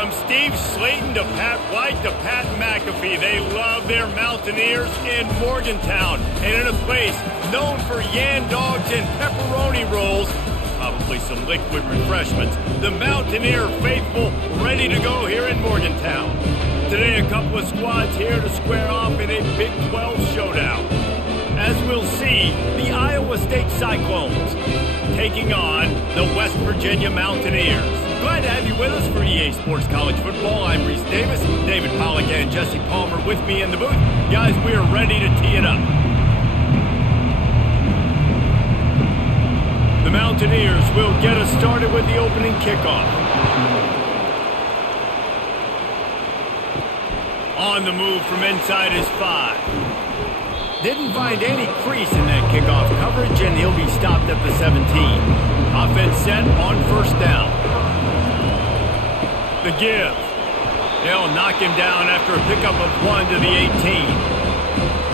From Steve Slayton to Pat White to Pat McAfee, they love their Mountaineers in Morgantown. And in a place known for yan dogs and pepperoni rolls, probably some liquid refreshments, the Mountaineer faithful ready to go here in Morgantown. Today, a couple of squads here to square off in a Big 12 showdown. As we'll see, the Iowa State Cyclones taking on the West Virginia Mountaineers. Glad to have you with us for EA Sports College Football. I'm Reese Davis, David Pollack and Jesse Palmer with me in the booth. Guys, we are ready to tee it up. The Mountaineers will get us started with the opening kickoff. On the move from inside his 5. Didn't find any crease in that kickoff coverage, and he'll be stopped at the 17. Offense set on first down. The give. They'll knock him down after a pickup of 1 to the 18.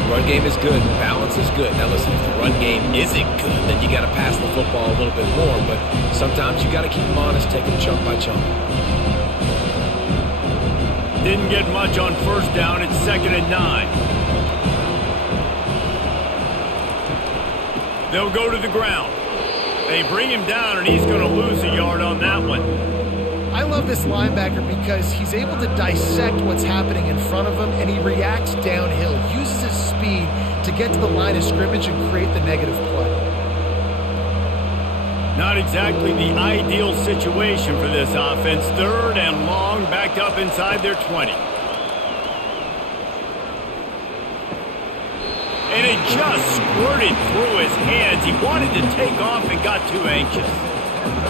Run game is good. Balance is good. Now listen, if the run game isn't good, then you got to pass the football a little bit more. But sometimes you got to keep them honest, take them chunk by chunk. Didn't get much on first down. It's 2nd and 9. They'll go to the ground. They bring him down, and he's going to lose a yard on that one. I love this linebacker because he's able to dissect what's happening in front of him, and he reacts downhill, uses his speed to get to the line of scrimmage and create the negative play. Not exactly the ideal situation for this offense. 3rd and long, backed up inside their 20. And it just squirted through his hands. He wanted to take off and got too anxious.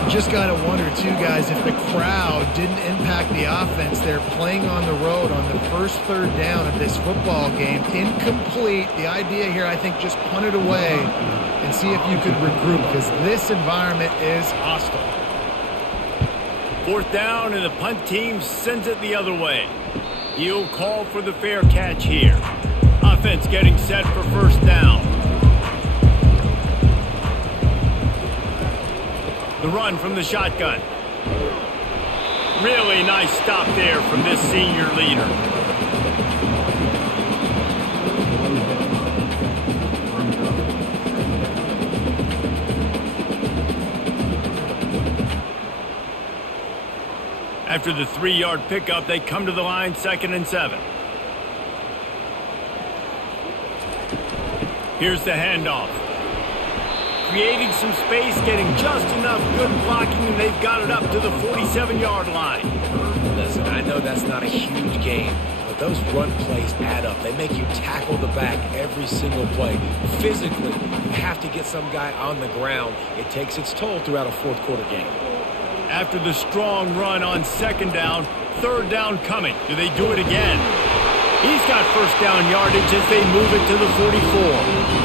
Just got to wonder, too, guys, if the crowd didn't impact the offense. They're playing on the road on the first 3rd down of this football game. Incomplete. The idea here, I think, just punt it away and see if you could regroup, because this environment is hostile. 4th down, and the punt team sends it the other way. He'll call for the fair catch here. Offense getting set for first down. The run from the shotgun. Really nice stop there from this senior leader. After the 3-yard pickup, they come to the line, 2nd and 7. Here's the handoff. Creating some space, getting just enough good blocking, and they've got it up to the 47-yard line. Listen, I know that's not a huge game, but those run plays add up. They make you tackle the back every single play. Physically, you have to get some guy on the ground. It takes its toll throughout a 4th quarter game. After the strong run on 2nd down, 3rd down coming. Do they do it again? He's got first down yardage as they move it to the 44.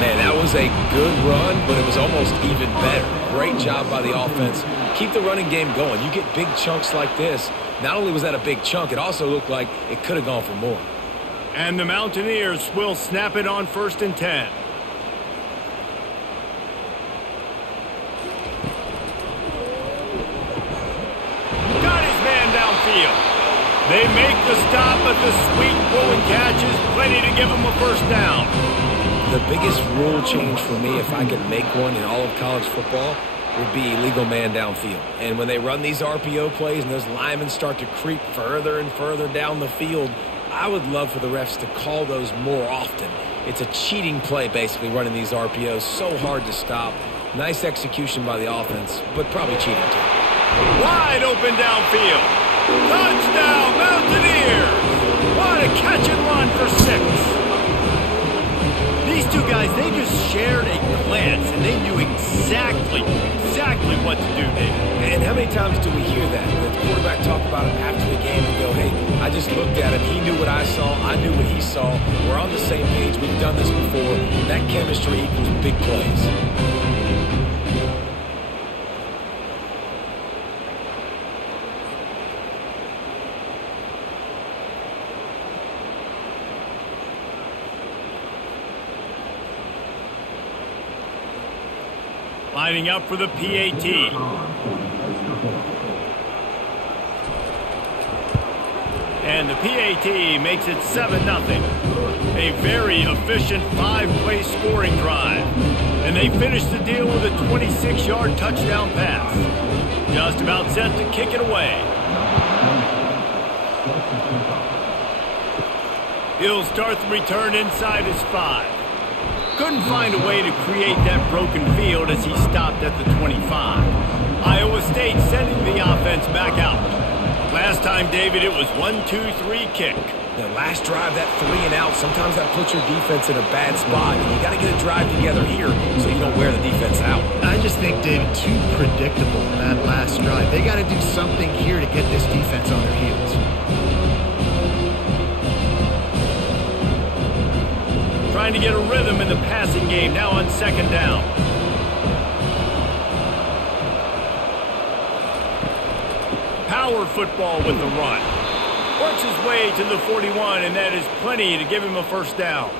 Man, that was a good run, but it was almost even better. Great job by the offense. Keep the running game going. You get big chunks like this. Not only was that a big chunk, it also looked like it could have gone for more. And the Mountaineers will snap it on 1st and 10. Got his man downfield. They make the stop, but the sweet throw and catch is plenty to give them a first down. The biggest rule change for me, if I could make one in all of college football, would be illegal man downfield. And when they run these RPO plays and those linemen start to creep further and further down the field, I would love for the refs to call those more often. It's a cheating play, basically, running these RPOs. So hard to stop. Nice execution by the offense, but probably cheating too. Wide open downfield. Touchdown, Mountaineers! What a catch and run for 6. These two guys, they just shared a glance, and they knew exactly what to do, Dave. And how many times do we hear that? The quarterback talk about it after the game and go, hey, I just looked at him. He knew what I saw. I knew what he saw. We're on the same page. We've done this before. That chemistry equals big plays. Lining up for the PAT. And the PAT makes it 7-0. A very efficient 5-play scoring drive. And they finish the deal with a 26-yard touchdown pass. Just about set to kick it away. He'll start the return inside his 5. Couldn't find a way to create that broken field as he stopped at the 25. Iowa State sending the offense back out. Last time, David, it was 1-2-3 kick. The last drive, that 3 and out, sometimes that puts your defense in a bad spot. And you got to get a drive together here so you don't wear the defense out. I just think, David, too predictable in that last drive. They got to do something here to get this defense on their heels. Trying to get a rhythm in the passing game now on 2nd down. Power football with the run. Works his way to the 41, and that is plenty to give him a 1st down.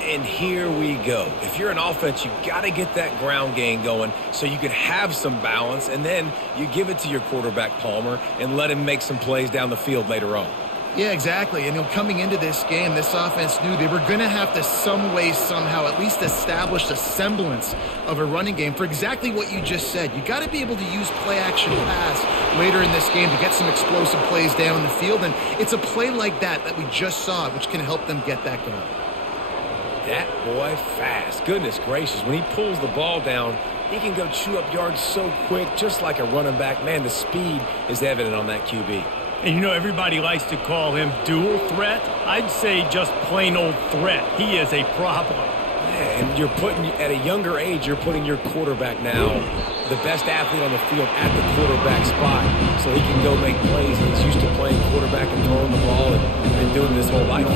And here we go. If you're an offense, you got to get that ground game going so you can have some balance, and then you give it to your quarterback, Palmer, and let him make some plays down the field later on. Yeah, exactly. And coming into this game, this offense knew they were going to have to some way, somehow, at least establish a semblance of a running game for exactly what you just said. You got to be able to use play-action pass later in this game to get some explosive plays down the field. And it's a play like that we just saw, which can help them get that going. That boy fast. Goodness gracious. When he pulls the ball down, he can go chew up yards so quick, just like a running back. Man, the speed is evident on that QB. And you know, everybody likes to call him dual threat. I'd say just plain old threat. He is a problem. And you're putting, at a younger age, you're putting your quarterback now, the best athlete on the field, at the quarterback spot so he can go make plays. He's used to playing quarterback and throwing the ball and doing this whole life.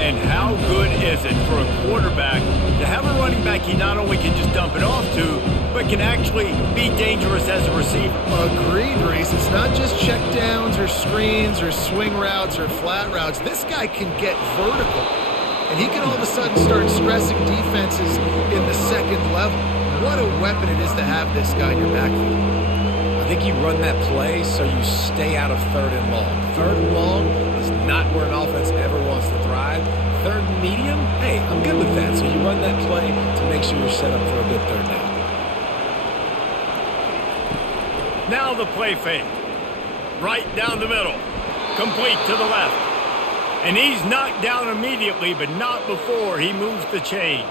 And how good is it for a quarterback to have a running back he not only can just dump it off to, but can actually be dangerous as a receiver? Agreed, Reese. It's not just check downs or screens or swing routes or flat routes. This guy can get vertical. And he can all of a sudden start stressing defenses in the 2nd level. What a weapon it is to have this guy in your backfield. I think you run that play so you stay out of 3rd and long. 3rd and long is not where an offense ever wants to thrive. 3rd and medium, hey, I'm good with that. So you run that play to make sure you're set up for a good 3rd down. Now the play fake. Right down the middle. Complete to the left. And he's knocked down immediately, but not before he moves the chains.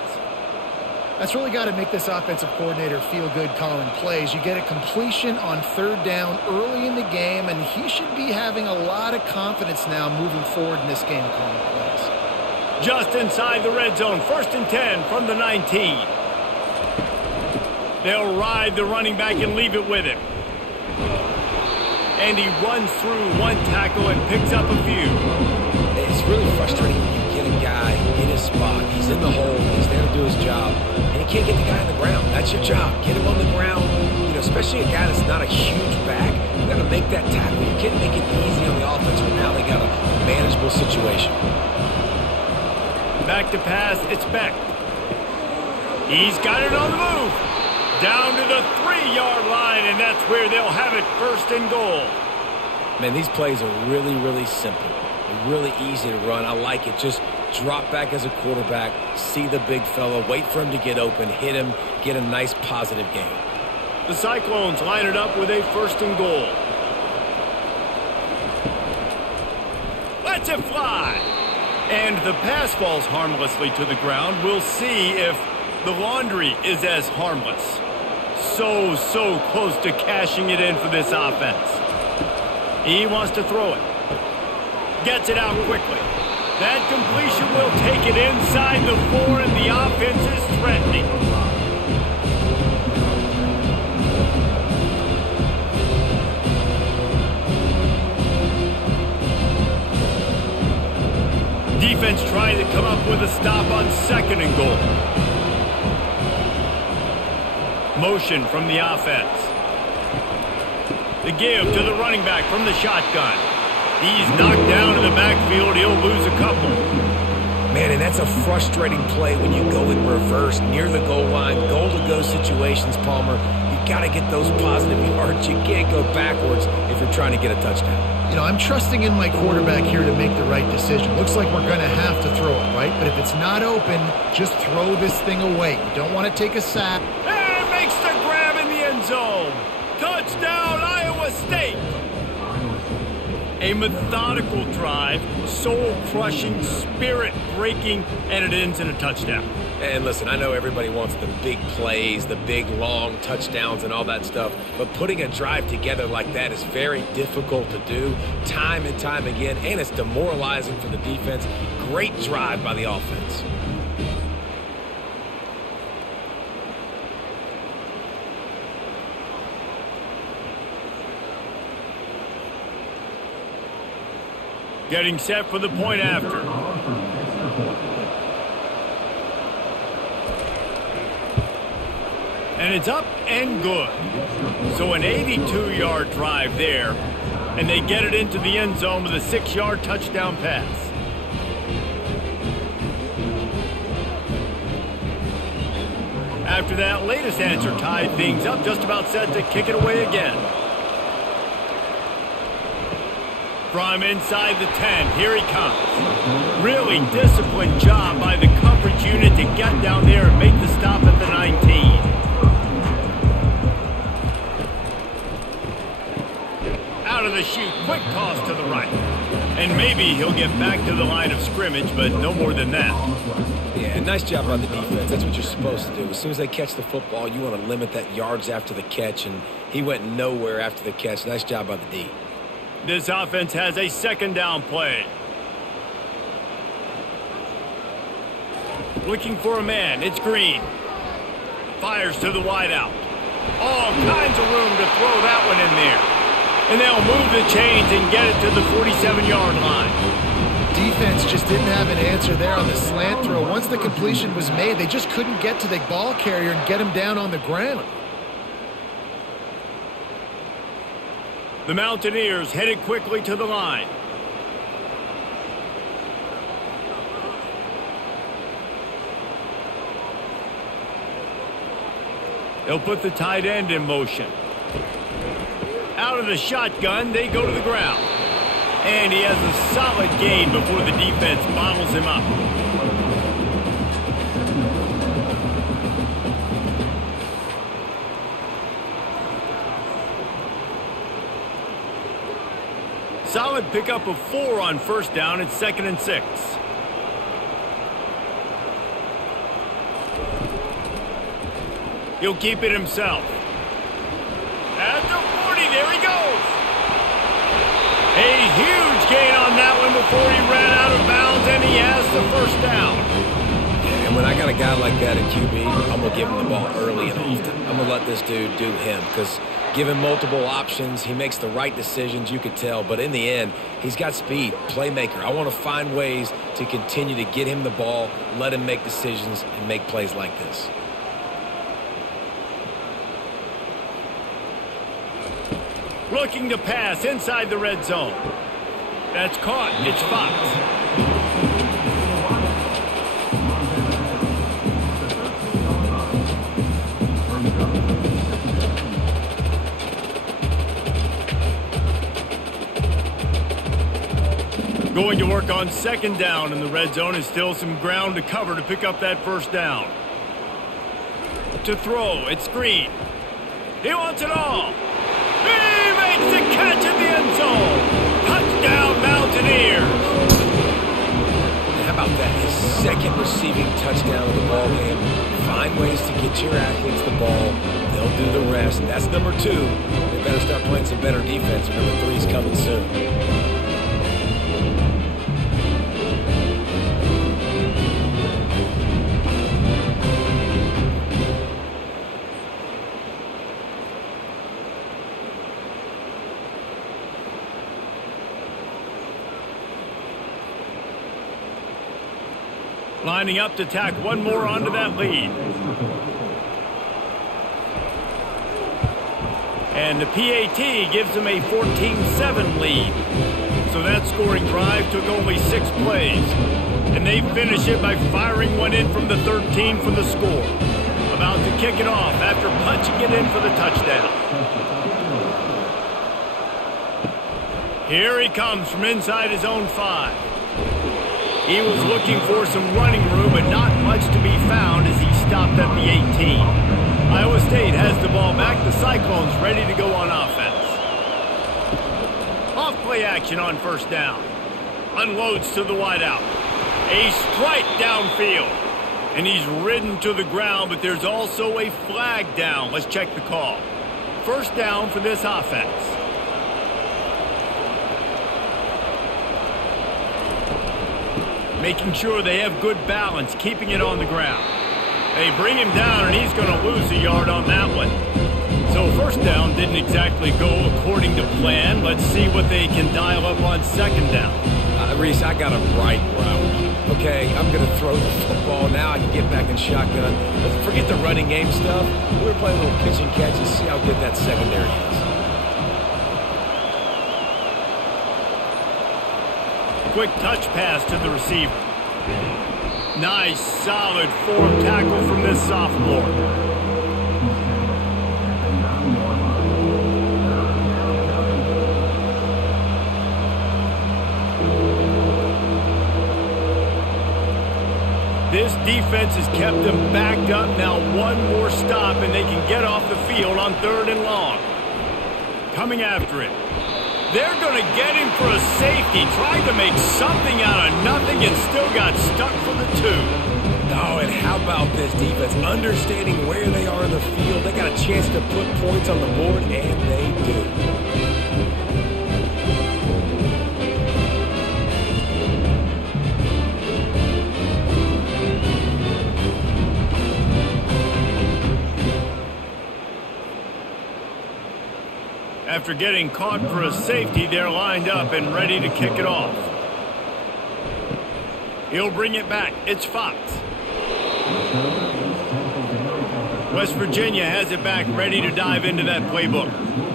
That's really got to make this offensive coordinator feel good calling plays. You get a completion on 3rd down early in the game, and he should be having a lot of confidence now moving forward in this game calling plays. Just inside the red zone, 1st and 10 from the 19. They'll ride the running back and leave it with him. And he runs through one tackle and picks up a few. It's really frustrating when you get a guy in his spot. He's in the hole. He's there to do his job. And you can't get the guy on the ground. That's your job. Get him on the ground. You know, especially a guy that's not a huge back. You got to make that tackle. You can't make it easy on the offense, but now they got a manageable situation. Back to pass. It's Beck. He's got it on the move. Down to the 3-yard line, and that's where they'll have it 1st and goal. Man, these plays are really, really simple. Really easy to run. I like it. Just drop back as a quarterback, see the big fella, wait for him to get open, hit him, get a nice positive game. The Cyclones line it up with a 1st and goal. Lets it fly. And the pass falls harmlessly to the ground. We'll see if the laundry is as harmless. So close to cashing it in for this offense. He wants to throw it. Gets it out quickly. That completion will take it inside the 4, and the offense is threatening. Defense trying to come up with a stop on 2nd and goal. Motion from the offense. The give to the running back from the shotgun. He's knocked down in the backfield. He'll lose a couple. Man, and that's a frustrating play when you go in reverse near the goal line, goal-to-go situations, Palmer. You got to get those positive yards. You can't go backwards if you're trying to get a touchdown. You know, I'm trusting in my quarterback here to make the right decision. Looks like we're going to have to throw it, right? But if it's not open, just throw this thing away. You don't want to take a sack. And makes the grab in the end zone. Touchdown, Iowa State. A methodical drive, soul-crushing, spirit-breaking, and it ends in a touchdown. And listen, I know everybody wants the big plays, the big, long touchdowns and all that stuff, but putting a drive together like that is very difficult to do time and time again, and it's demoralizing for the defense. Great drive by the offense. Getting set for the point after. And it's up and good. So an 82-yard drive there, and they get it into the end zone with a 6-yard touchdown pass. After that latest answer tied things up, just about set to kick it away again. From inside the 10, here he comes. Really disciplined job by the coverage unit to get down there and make the stop at the 19. Out of the chute, quick toss to the right. And maybe he'll get back to the line of scrimmage, but no more than that. Yeah, nice job on the defense. That's what you're supposed to do. As soon as they catch the football, you want to limit that yards after the catch, and he went nowhere after the catch. Nice job by the D. This offense has a second down play. Looking for a man. It's Green. Fires to the wideout. All kinds of room to throw that one in there. And they'll move the chains and get it to the 47-yard line. Defense just didn't have an answer there on the slant throw. Once the completion was made, they just couldn't get to the ball carrier and get him down on the ground. The Mountaineers headed quickly to the line. They'll put the tight end in motion. Out of the shotgun, they go to the ground. And he has a solid gain before the defense bottles him up. Solid pickup of 4 on first down. It's 2nd and 6. He'll keep it himself. At the 40, there he goes. A huge gain on that one before he ran out of bounds, and he has the first down. And when I got a guy like that at QB, I'm going to give him the ball early and often. I'm going to let this dude do him because give him multiple options. He makes the right decisions, you could tell. But in the end, he's got speed, playmaker. I want to find ways to continue to get him the ball, let him make decisions, and make plays like this. Looking to pass inside the red zone. That's caught. It's Fox. Going to work on second down in the red zone is still some ground to cover to pick up that first down. To throw, it's Green. He wants it all. He makes the catch in the end zone. Touchdown, Mountaineers. How about that? His second receiving touchdown of the ball game. Find ways to get your athletes the ball. They'll do the rest. That's number 2. They better start playing some better defense. Number 3 is coming soon. Lining up to tack one more onto that lead. And the PAT gives them a 14-7 lead. So that scoring drive took only 6 plays. And they finish it by firing one in from the 13 for the score. about to kick it off after punching it in for the touchdown. Here he comes from inside his own 5. He was looking for some running room, but not much to be found as he stopped at the 18. Iowa State has the ball back. The Cyclones ready to go on offense. Off play action on first down. Unloads to the wideout. A strike downfield. And he's ridden to the ground, but there's also a flag down. Let's check the call. First down for this offense. Making sure they have good balance, keeping it on the ground. They bring him down, and he's going to lose a yard on that one. So first down didn't exactly go according to plan. Let's see what they can dial up on second down. Reese, I got him right where I want him. Okay, I'm going to throw the football. Now I can get back in shotgun. Forget the running game stuff. We're playing a little pitch and catch and see how good that secondary is. Quick touch pass to the receiver. Nice, solid form tackle from this sophomore. This defense has kept them backed up. Now one more stop, and they can get off the field on 3rd and long. Coming after it. They're going to get him for a safety. Tried to make something out of nothing and still got stuck for the 2. Oh, and how about this defense? Understanding where they are in the field. They got a chance to put points on the board, and they do. After getting caught for a safety, they're lined up and ready to kick it off. He'll bring it back. It's Fox. West Virginia has it back, ready to dive into that playbook.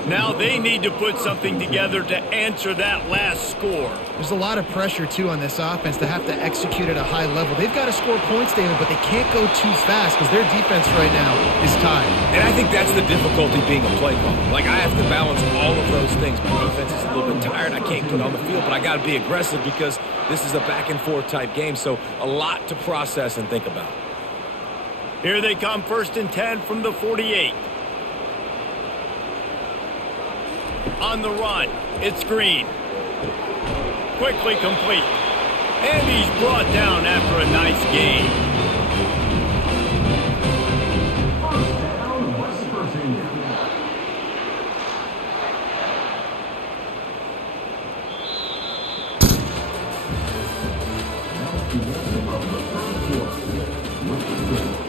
Now they need to put something together to answer that last score. There's a lot of pressure, too, on this offense to have to execute at a high level. They've got to score points, David, but they can't go too fast because their defense right now is tied. And I think that's the difficulty being a play caller. Like, I have to balance all of those things. My defense is a little bit tired. I can't put on the field, but I got to be aggressive because this is a back-and-forth type game, so a lot to process and think about. Here they come, 1st and 10 from the 48. On the run, it's Green. Quickly complete. And he's brought down after a nice gain. First down, West Virginia.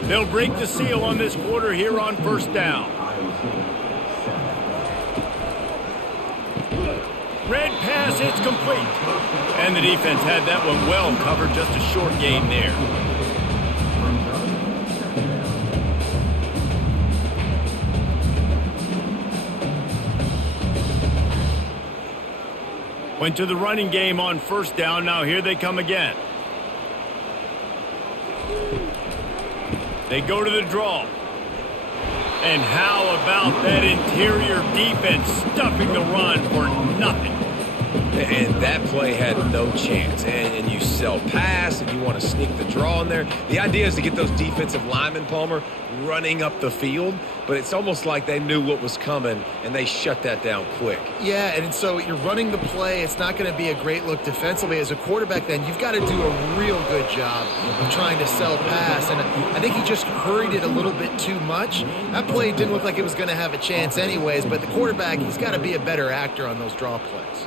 They'll break the seal on this quarter here on first down. Red pass, it's complete. And the defense had that one well covered, just a short gain there. Went to the running game on first down. Now here they come again. They go to the draw. And how about that interior defense stuffing the run for nothing? And that play had no chance. And you sell pass, and you want to sneak the draw in there. The idea is to get those defensive linemen, Palmer, running up the field. But it's almost like they knew what was coming, and they shut that down quick. Yeah, and so you're running the play. It's not going to be a great look defensively. As a quarterback, then, you've got to do a real good job of trying to sell pass. And I think he just hurried it a little bit too much. That play didn't look like it was going to have a chance anyways, but the quarterback, he's got to be a better actor on those draw plays.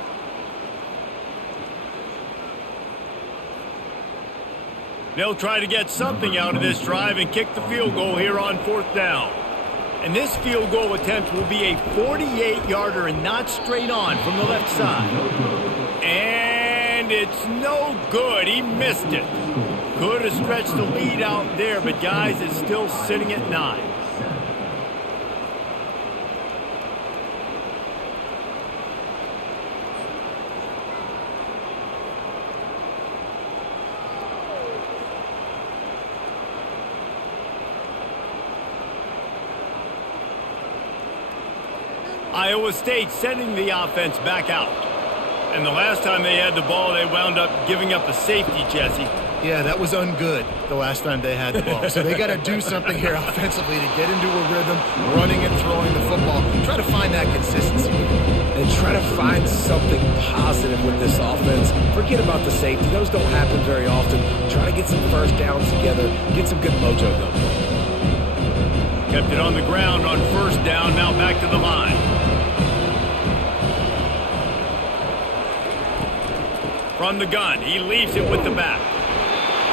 They'll try to get something out of this drive and kick the field goal here on fourth down. And this field goal attempt will be a 48-yarder and not straight on from the left side. And it's no good. He missed it. Could have stretched the lead out there, but guys, it's still sitting at 9. Iowa State sending the offense back out. And the last time they had the ball, they wound up giving up a safety, Jesse. Yeah, that was ungood the last time they had the ball. So they got to do something here offensively to get into a rhythm, running and throwing the football. Try to find that consistency. And try to find something positive with this offense. Forget about the safety. Those don't happen very often. Try to get some first downs together. Get some good mojo going. Kept it on the ground on first down. Now back to the line. From the gun, he leaves it with the back.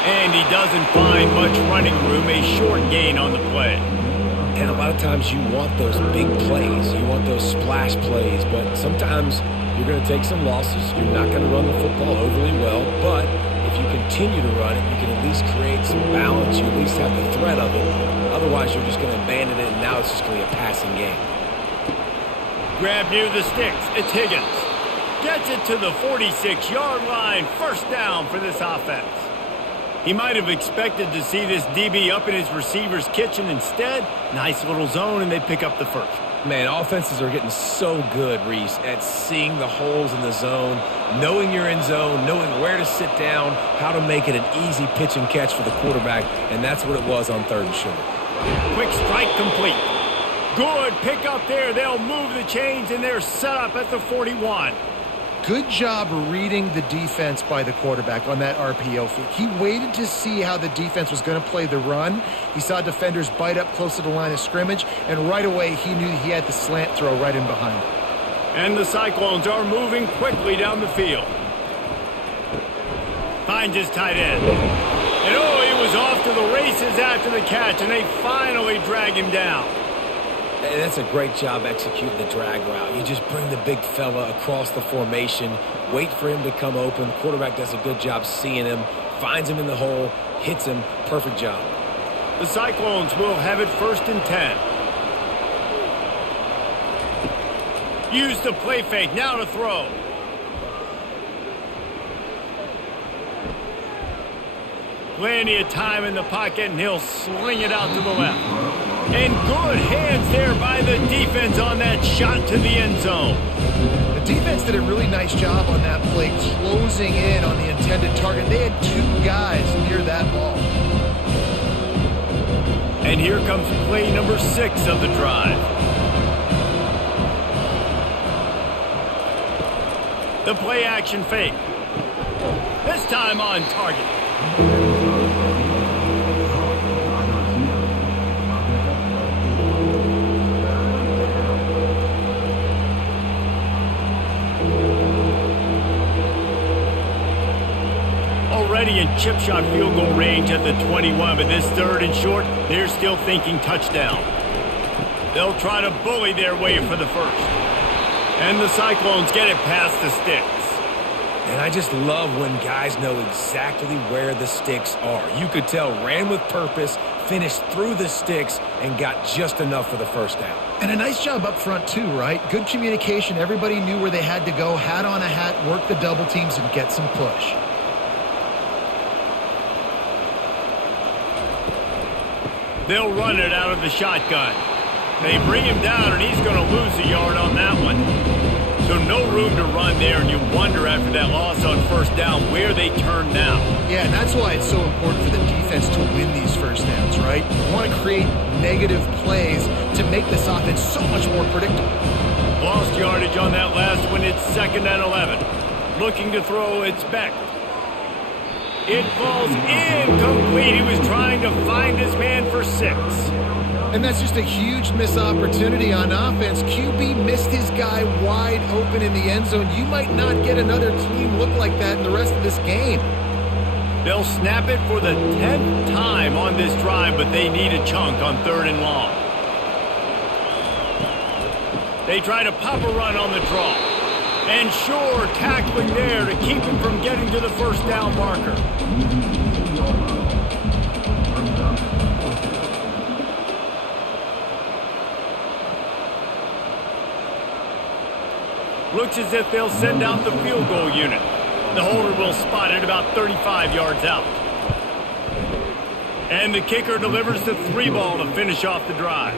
And he doesn't find much running room, a short gain on the play. And a lot of times you want those big plays. You want those splash plays. But sometimes you're going to take some losses. You're not going to run the football overly well. But if you continue to run it, you can at least create some balance. You at least have the threat of it. Otherwise, you're just going to abandon it, and now it's just going to be a passing game. Grab near the sticks. It's Higgins. Gets it to the 46-yard line. First down for this offense. He might have expected to see this DB up in his receiver's kitchen. Instead, nice little zone, and they pick up the first. Man, offenses are getting so good, Reese, at seeing the holes in the zone, knowing you're in zone, knowing where to sit down, how to make it an easy pitch and catch for the quarterback, and that's what it was on 3rd and short. Quick strike complete. Good pick up there. They'll move the chains, and they're set up at the 41. Good job reading the defense by the quarterback on that RPO feed. He waited to see how the defense was going to play the run. He saw defenders bite up close to the line of scrimmage, and right away he knew he had the slant throw right in behind. And the Cyclones are moving quickly down the field. Finds his tight end. And oh, he was off to the races after the catch, and they finally drag him down. And that's a great job executing the drag route. You just bring the big fella across the formation, wait for him to come open. The quarterback does a good job seeing him, finds him in the hole, hits him. Perfect job. The Cyclones will have it 1st and 10. Use the play fake. Now to throw. Plenty of time in the pocket, and he'll sling it out to the left. And good hands there by the defense on that shot to the end zone. The defense did a really nice job on that play, closing in on the intended target. They had 2 guys near that ball. And here comes play number 6 of the drive. The play action fake. This time on target. Already in chip shot field goal range at the 21, but this 3rd and short, they're still thinking touchdown. They'll try to bully their way for the first. And the Cyclones get it past the sticks. And I just love when guys know exactly where the sticks are. You could tell ran with purpose, finished through the sticks, and got just enough for the first down. And a nice job up front too, right? Good communication. Everybody knew where they had to go, hat on a hat, work the double teams, and get some push. They'll run it out of the shotgun. They bring him down, and he's going to lose a yard on that one. So no room to run there, and you wonder after that loss on first down where they turn now. Yeah, and that's why it's so important for the defense to win these first downs, right? You want to create negative plays to make this offense so much more predictable. Lost yardage on that last one. It's 2nd and 11. Looking to throw, it's Beck. It falls incomplete. He was trying to find his man for 6. And that's just a huge missed opportunity on offense. QB missed his guy wide open in the end zone. You might not get another clean look like that in the rest of this game. They'll snap it for the 10th time on this drive, but they need a chunk on 3rd and long. They try to pop a run on the draw. And sure, tackling there to keep him from getting to the first down marker. Looks as if they'll send out the field goal unit. The holder will spot it about 35 yards out. And the kicker delivers the 3 ball to finish off the drive.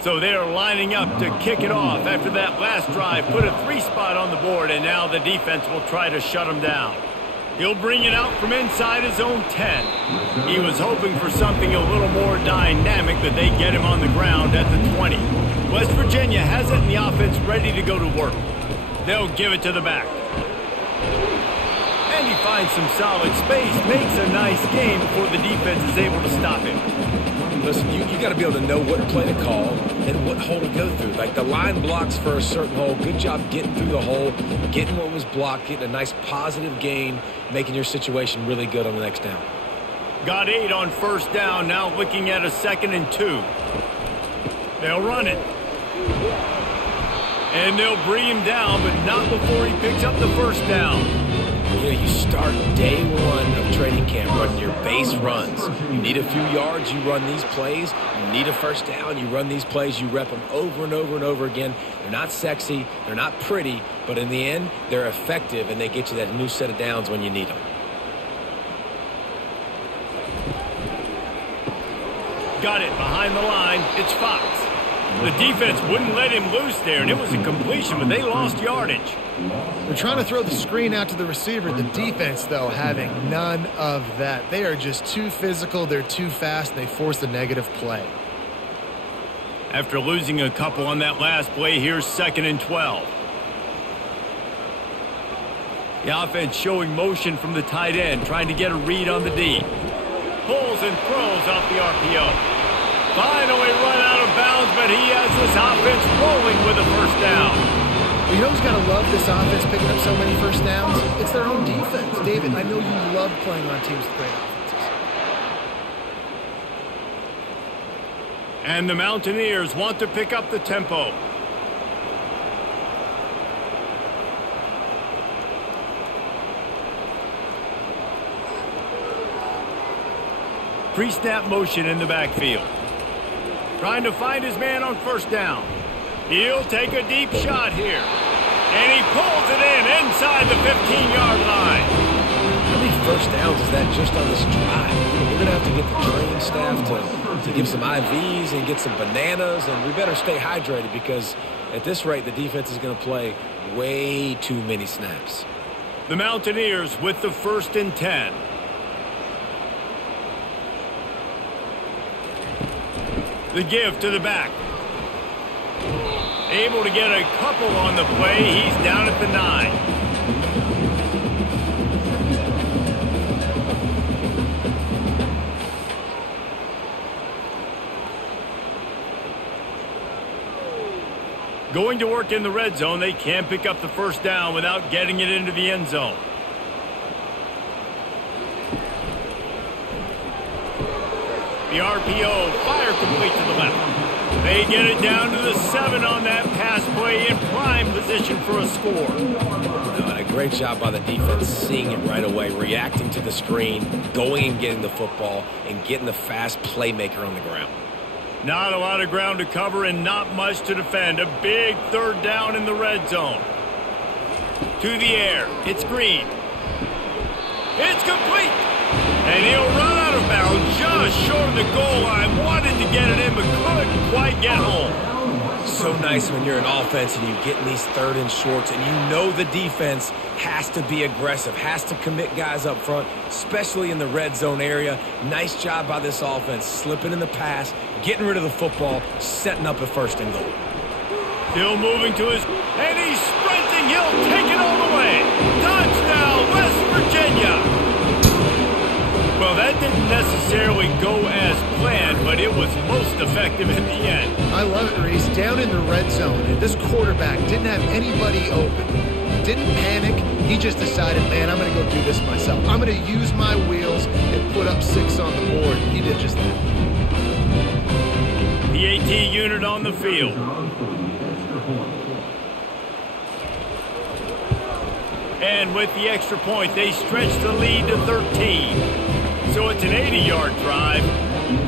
So they are lining up to kick it off after that last drive. Put a 3-spot on the board, and now the defense will try to shut them down. He'll bring it out from inside his own 10. He was hoping for something a little more dynamic, but they get him on the ground at the 20. West Virginia has it in the offense ready to go to work. They'll give it to the back. And he finds some solid space, makes a nice game before the defense is able to stop him. Listen, you got to be able to know what play to call and what hole to go through. Like the line blocks for a certain hole. Good job getting through the hole, getting what was blocked, getting a nice positive gain, making your situation really good on the next down. Got 8 on first down, now looking at a 2nd and 2. They'll run it. And they'll bring him down, but not before he picks up the first down. You know, you start day one of training camp running your base runs. You need a few yards, you run these plays. You need a first down, you run these plays. You rep them over and over and over again. They're not sexy, they're not pretty, but in the end, they're effective, and they get you that new set of downs when you need them. Got it behind the line. It's Fox. The defense wouldn't let him loose there, and it was a completion, but they lost yardage. They're trying to throw the screen out to the receiver. The defense, though, having none of that. They are just too physical. They're too fast. They force a negative play. After losing a couple on that last play, here's 2nd and 12. The offense showing motion from the tight end, trying to get a read on the D. Pulls and throws off the RPO. Finally run out of bounds, but he has this offense rolling with a first down. You know who's got to love this offense picking up so many first downs? It's their own defense. David, I know you love playing on teams with great offenses. And the Mountaineers want to pick up the tempo. Pre-snap motion in the backfield. Trying to find his man on first down. He'll take a deep shot here. And he pulls it in inside the 15-yard line. How many first downs is that just on this drive? We're going to have to get the training staff to give some IVs and get some bananas, and we better stay hydrated because at this rate, the defense is going to play way too many snaps. The Mountaineers with the 1st and 10. The give to the back. Able to get a couple on the play. He's down at the 9. Going to work in the red zone. They can't pick up the first down without getting it into the end zone. The RPO, fire complete to the left. They get it down to the 7 on that pass play in prime position for a score. A great job by the defense, seeing it right away, reacting to the screen, going and getting the football, and getting the fast playmaker on the ground. Not a lot of ground to cover and not much to defend. A big 3rd down in the red zone. To the air. It's Green. It's complete. And he'll run out of bounds just short of the goal line. Wanted to get it in, but couldn't quite get home. So nice when you're an offense and you get in these 3rd and shorts and you know the defense has to be aggressive, has to commit guys up front, especially in the red zone area. Nice job by this offense, slipping in the pass, getting rid of the football, setting up a 1st and goal. Still moving to his, and he's sprinting. He'll take it all the way. Touchdown, West Virginia. Well, that didn't necessarily go as planned, but it was most effective in the end. I love it, Reese. Down in the red zone, and this quarterback didn't have anybody open. Didn't panic. He just decided, man, I'm going to go do this myself. I'm going to use my wheels and put up 6 on the board. He did just that. The AT unit on the field. And with the extra point, they stretch the lead to 13. So it's an 80-yard drive,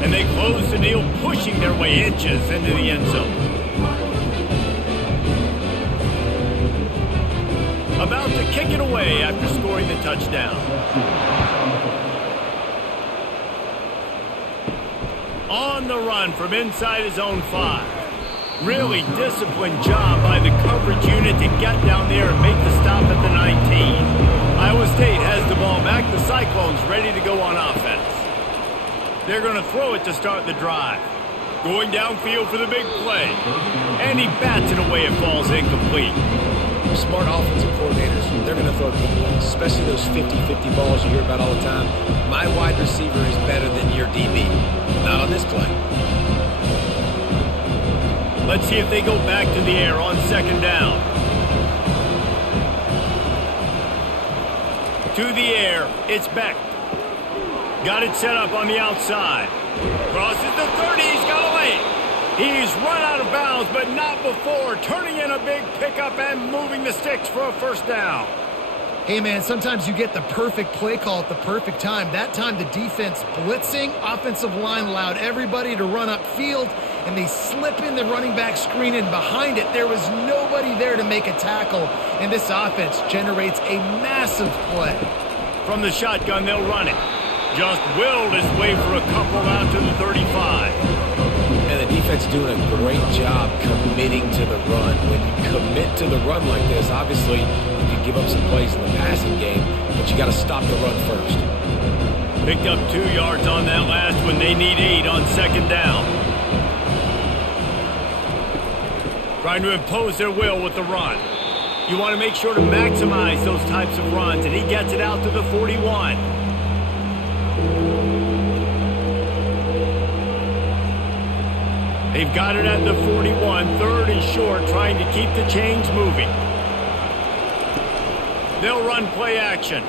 and they close the deal, pushing their way inches into the end zone. About to kick it away after scoring the touchdown. On the run from inside his own 5. Really disciplined job by the coverage unit to get down there and make the stop at the 19. Iowa State has the ball back. The Cyclones ready to go on offense. They're going to throw it to start the drive. Going downfield for the big play. And he bats it away. It falls incomplete. Smart offensive coordinators, they're going to throw deep balls, especially those 50-50 balls you hear about all the time. My wide receiver is better than your DB. Not on this play. Let's see if they go back to the air on second down. To the air, it's Beck. Got it set up on the outside. Crosses the 30, he's got a lane. He's run out of bounds, but not before turning in a big pickup and moving the sticks for a first down. Hey, man, sometimes you get the perfect play call at the perfect time. That time the defense blitzing, offensive line allowed everybody to run upfield, and they slip in the running back screen, and behind it there was nobody there to make a tackle, and this offense generates a massive play. From the shotgun, they'll run it. Just willed his way for a couple out to the 35. And the defense doing a great job committing to the run. When you commit to the run like this, obviously you can give up some plays in the passing game, but you got to stop the run first. Picked up 2 yards on that last one. They need 8 on second down. Trying to impose their will with the run. You want to make sure to maximize those types of runs, and he gets it out to the 41. They've got it at the 41, 3rd and short, trying to keep the chains moving. They'll run play action.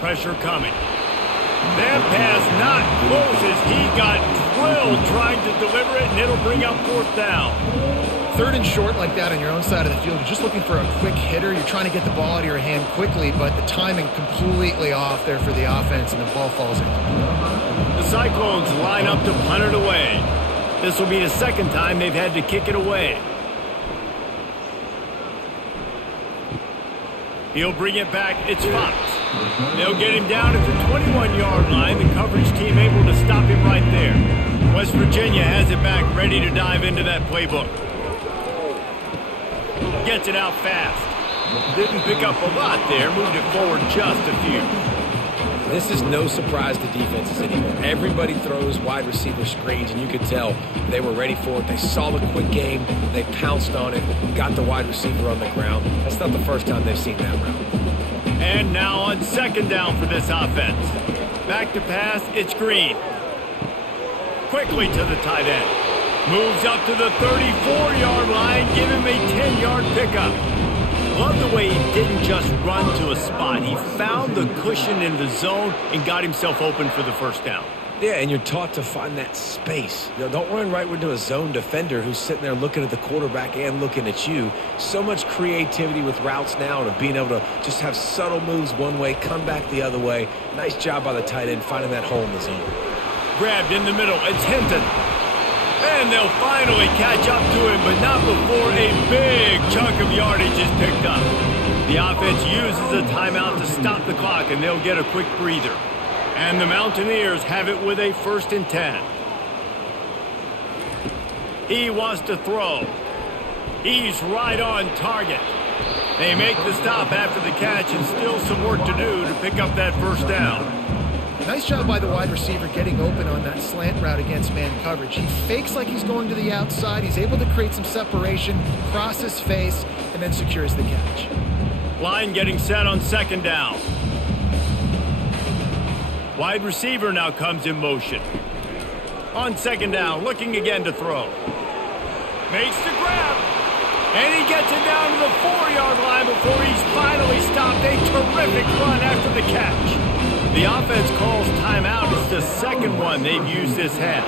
Pressure coming. That pass not close as he got drilled trying to deliver it, and it'll bring up 4th down. 3rd and short like that on your own side of the field, you're just looking for a quick hitter. You're trying to get the ball out of your hand quickly, but the timing completely off there for the offense, and the ball falls in. The Cyclones line up to punt it away. This will be the 2nd time they've had to kick it away. He'll bring it back. It's Fox. They'll get him down at the 21-yard line. The coverage team able to stop him right there. West Virginia has it back, ready to dive into that playbook. Gets it out fast. Didn't pick up a lot there. Moved it forward just a few. This is no surprise to defenses anymore. Everybody throws wide receiver screens, and you could tell they were ready for it. They saw the quick game. They pounced on it, got the wide receiver on the ground. That's not the first time they've seen that route. And now on second down for this offense. Back to pass, it's Green. Quickly to the tight end. Moves up to the 34-yard line, give him a 10-yard pickup. Love the way he didn't just run to a spot. He found the cushion in the zone and got himself open for the first down. Yeah, and you're taught to find that space. You know, don't run right into a zone defender who's sitting there looking at the quarterback and looking at you. So much creativity with routes now and being able to just have subtle moves one way, come back the other way. Nice job by the tight end finding that hole in the zone. Grabbed in the middle. It's Hinton. And they'll finally catch up to him, but not before a big chunk of yardage is picked up. The offense uses a timeout to stop the clock, and they'll get a quick breather. And the Mountaineers have it with a 1st and 10. He wants to throw. He's right on target. They make the stop after the catch, and still some work to do to pick up that first down. Nice job by the wide receiver getting open on that slant route against man coverage. He fakes like he's going to the outside. He's able to create some separation, cross his face, and then secures the catch. Line getting set on second down. Wide receiver now comes in motion. On second down, looking again to throw. Makes the grab. And he gets it down to the 4-yard line before he's finally stopped. A terrific run after the catch. The offense calls timeout. It's the 2nd one they've used this half.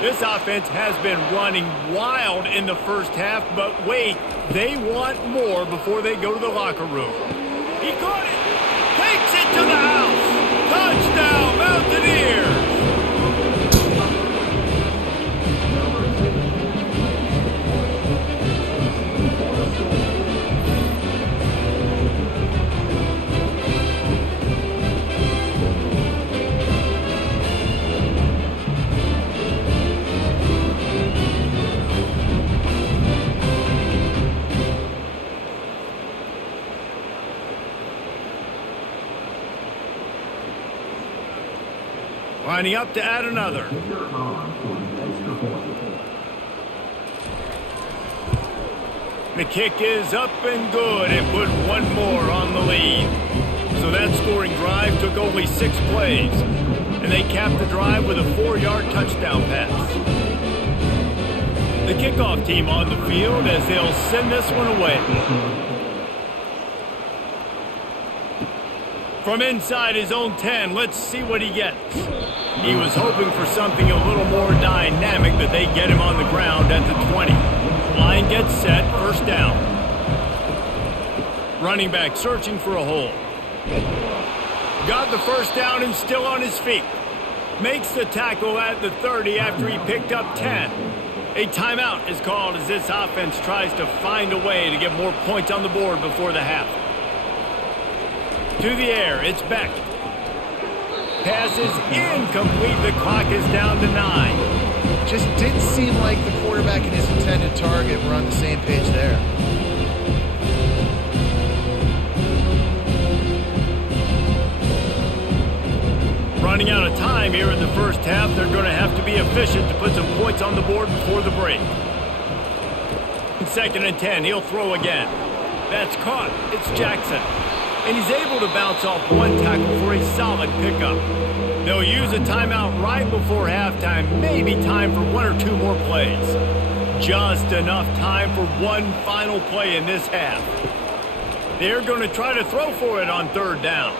This offense has been running wild in the first half, but wait, they want more before they go to the locker room. He caught it. Takes it to the house. Touchdown, Mountaineers. Lining up to add another. The kick is up and good and put one more on the lead. So that scoring drive took only 6 plays. And they capped the drive with a 4-yard touchdown pass. The kickoff team on the field as they'll send this one away. From inside his own 10, let's see what he gets. He was hoping for something a little more dynamic, but they get him on the ground at the 20. Line gets set, first down. Running back searching for a hole. Got the first down and still on his feet. Makes the tackle at the 30 after he picked up 10. A timeout is called as this offense tries to find a way to get more points on the board before the half. To the air, it's Beck. Pass is incomplete. The clock is down to 9. Just didn't seem like the quarterback and his intended target were on the same page there. Running out of time here in the first half, they're going to have to be efficient to put some points on the board before the break. 2nd and 10, he'll throw again. That's caught. It's Jackson. And he's able to bounce off one tackle for a solid pickup. They'll use a timeout right before halftime, maybe time for 1 or 2 more plays. Just enough time for one final play in this half. They're going to try to throw for it on 3rd down.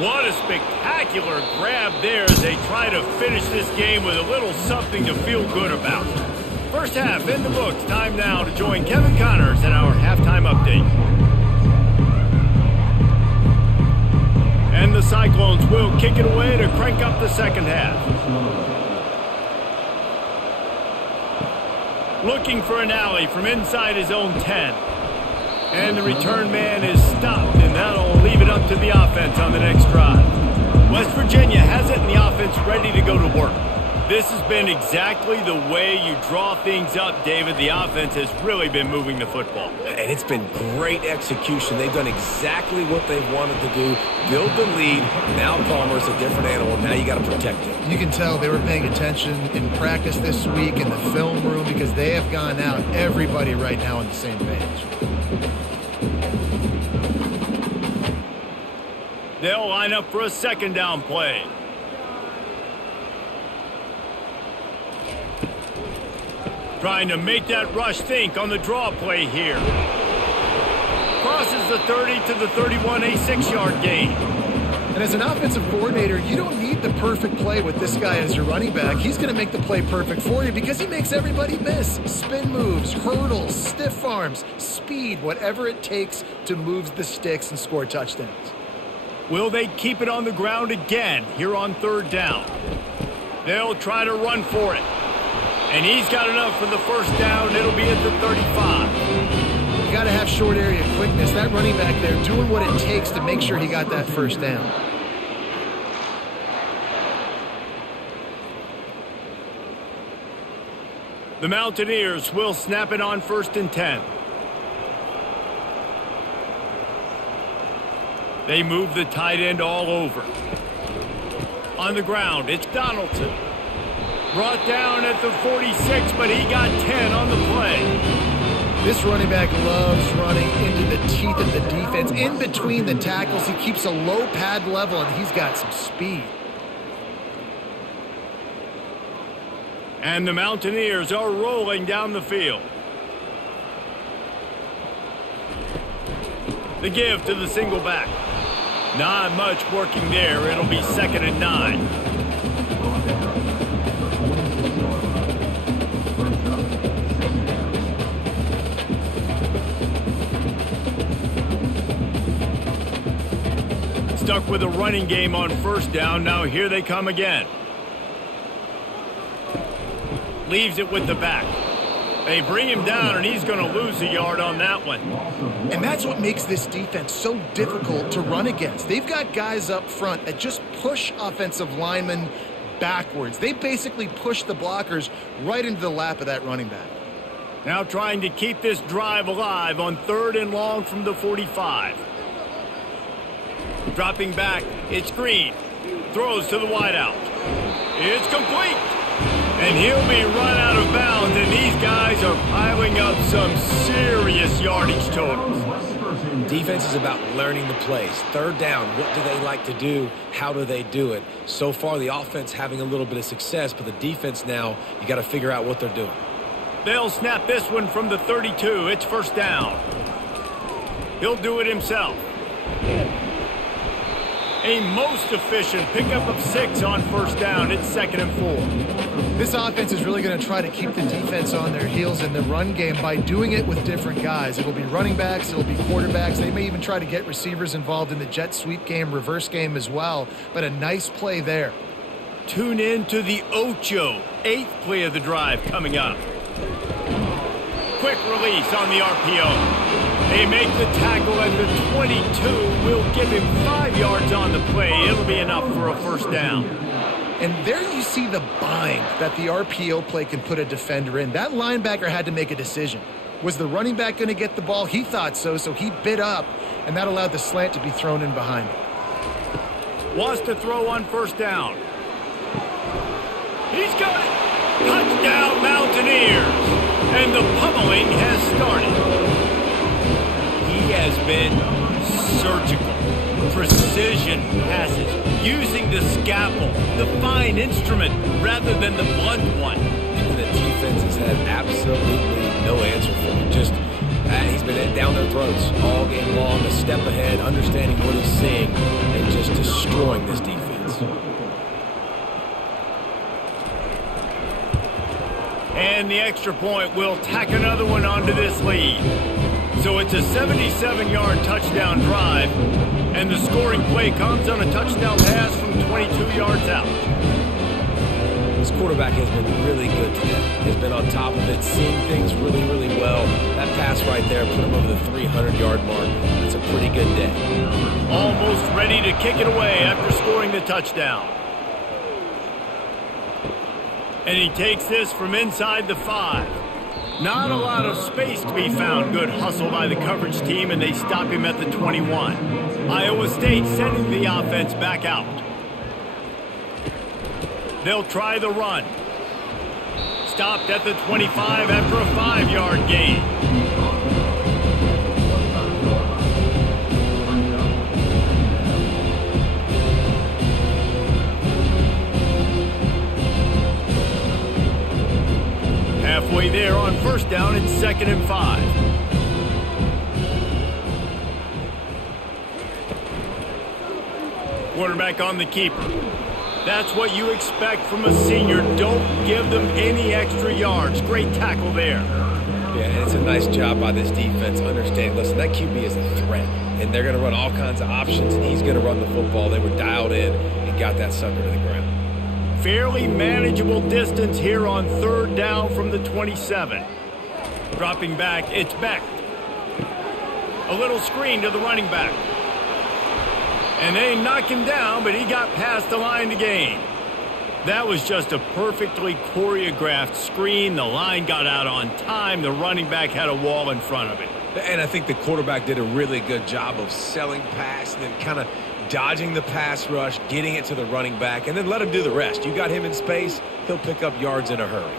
What a spectacular grab there as they try to finish this game with a little something to feel good about. First half in the books. Time now to join Kevin Connors in our halftime update. And the Cyclones will kick it away to crank up the second half. Looking for an alley from inside his own 10. And the return man is stopped, and that'll leave it up to the offense on the next drive. West Virginia has it, and the offense ready to go to work. This has been exactly the way you draw things up, David. The offense has really been moving the football. And it's been great execution. They've done exactly what they wanted to do. Build the lead. Now Palmer's a different animal. Now you got to protect him. You can tell they were paying attention in practice this week in the film room because they have gone out, everybody right now on the same page. They'll line up for a 2nd down play. Trying to make that rush think on the draw play here. Crosses the 30 to the 31, a 6-yard gain. And as an offensive coordinator, you don't need the perfect play with this guy as your running back. He's going to make the play perfect for you because he makes everybody miss. Spin moves, hurdles, stiff arms, speed, whatever it takes to move the sticks and score touchdowns. Will they keep it on the ground again here on 3rd down? They'll try to run for it. And he's got enough for the first down. It'll be at the 35. You got to have short area quickness. That running back there doing what it takes to make sure he got that first down. The Mountaineers will snap it on 1st and 10. They move the tight end all over. On the ground, it's Donaldson. Brought down at the 46, but he got 10 on the play. This running back loves running into the teeth of the defense. In between the tackles, he keeps a low pad level, and he's got some speed. And the Mountaineers are rolling down the field. The give to the single back. Not much working there. It'll be 2nd and 9. Stuck with a running game on 1st down. Now here they come again. Leaves it with the back. They bring him down, and he's going to lose a yard on that one. And that's what makes this defense so difficult to run against. They've got guys up front that just push offensive linemen backwards. They basically push the blockers right into the lap of that running back. Now trying to keep this drive alive on 3rd and long from the 45. Dropping back, it's Green. Throws to the wideout. It's complete. And he'll be run out of bounds, and these guys are piling up some serious yardage totals. Defense is about learning the plays. Third down, what do they like to do? How do they do it? So far, the offense having a little bit of success, but the defense now, you got to figure out what they're doing. They'll snap this one from the 32. It's first down. He'll do it himself. A most efficient pickup of 6 on first down. It's 2nd and 4. This offense is really going to try to keep the defense on their heels in the run game by doing it with different guys. It'll be running backs. It'll be quarterbacks. They may even try to get receivers involved in the jet sweep game, reverse game as well. But a nice play there. Tune in to the Ocho. 8th play of the drive coming up. Quick release on the RPO. They make the tackle at the 22. We'll give him 5 yards on the play. It'll be enough for a first down. And there you see the bind that the RPO play can put a defender in. That linebacker had to make a decision. Was the running back going to get the ball? He thought so, so he bit up, and that allowed the slant to be thrown in behind him. Wants to throw on first down. He's got it. Touchdown, Mountaineers. And the pummeling has started. He has been surgical. Precision passes, using the scalpel, the fine instrument, rather than the blunt one. And the defense has had absolutely no answer for him. Just, he's been down their throats all game long, a step ahead, understanding what he's seeing, and just destroying this defense. And the extra point will tack another one onto this lead. So it's a 77-yard touchdown drive, and the scoring play comes on a touchdown pass from 22 yards out. This quarterback has been really good today. Has been on top of it, seeing things really, really well. That pass right there put him over the 300-yard mark. It's a pretty good day. Almost ready to kick it away after scoring the touchdown. And he takes this from inside the 5. Not a lot of space to be found. Good hustle by the coverage team, and they stop him at the 21. Iowa State sending the offense back out. They'll try the run. Stopped at the 25 after a 5-yard gain. Halfway there on first down, it's 2nd and 5. Quarterback on the keeper. That's what you expect from a senior. Don't give them any extra yards. Great tackle there. Yeah, and it's a nice job by this defense understanding, listen, that QB is a threat, and they're going to run all kinds of options, and he's going to run the football. They were dialed in and got that sucker to the ground. Fairly manageable distance here on 3rd down from the 27. Dropping back, it's Beck. A little screen to the running back. And they knock him down, but he got past the line to gain. That was just a perfectly choreographed screen. The line got out on time. The running back had a wall in front of it. And I think the quarterback did a really good job of selling pass and then kind of dodging the pass rush, getting it to the running back, and then let him do the rest. You got him in space, he'll pick up yards in a hurry.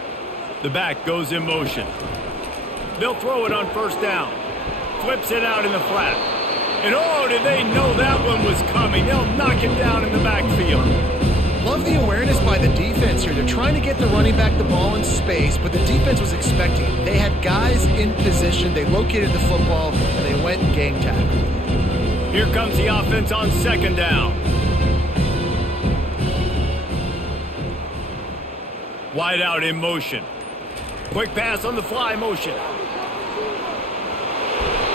The back goes in motion. They'll throw it on first down. Flips it out in the flat. And oh, did they know that one was coming. They'll knock him down in the backfield. Love the awareness by the defense here. They're trying to get the running back the ball in space, but the defense was expecting it. They had guys in position. They located the football, and they went and game tackled. Here comes the offense on 2nd down. Wide out in motion. Quick pass on the fly motion.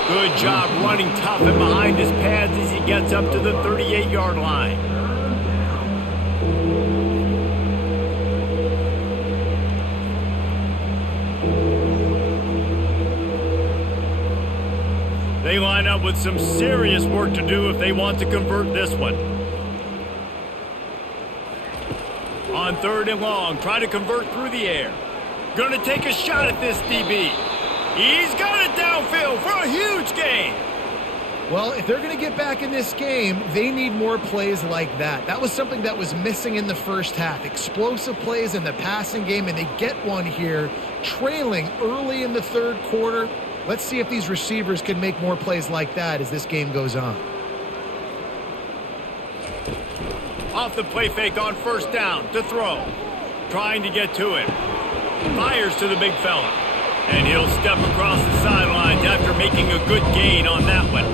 Good job running tough and behind his pads as he gets up to the 38-yard line. They line up with some serious work to do if they want to convert this one. On 3rd and long, try to convert through the air. Going to take a shot at this DB. He's got it downfield for a huge gain. Well, if they're going to get back in this game, they need more plays like that. That was something that was missing in the first half. Explosive plays in the passing game, and they get one here, trailing early in the third quarter. Let's see if these receivers can make more plays like that as this game goes on. Off the play fake on first down to throw. Trying to get to him. Fires to the big fella. And he'll step across the sidelines after making a good gain on that one.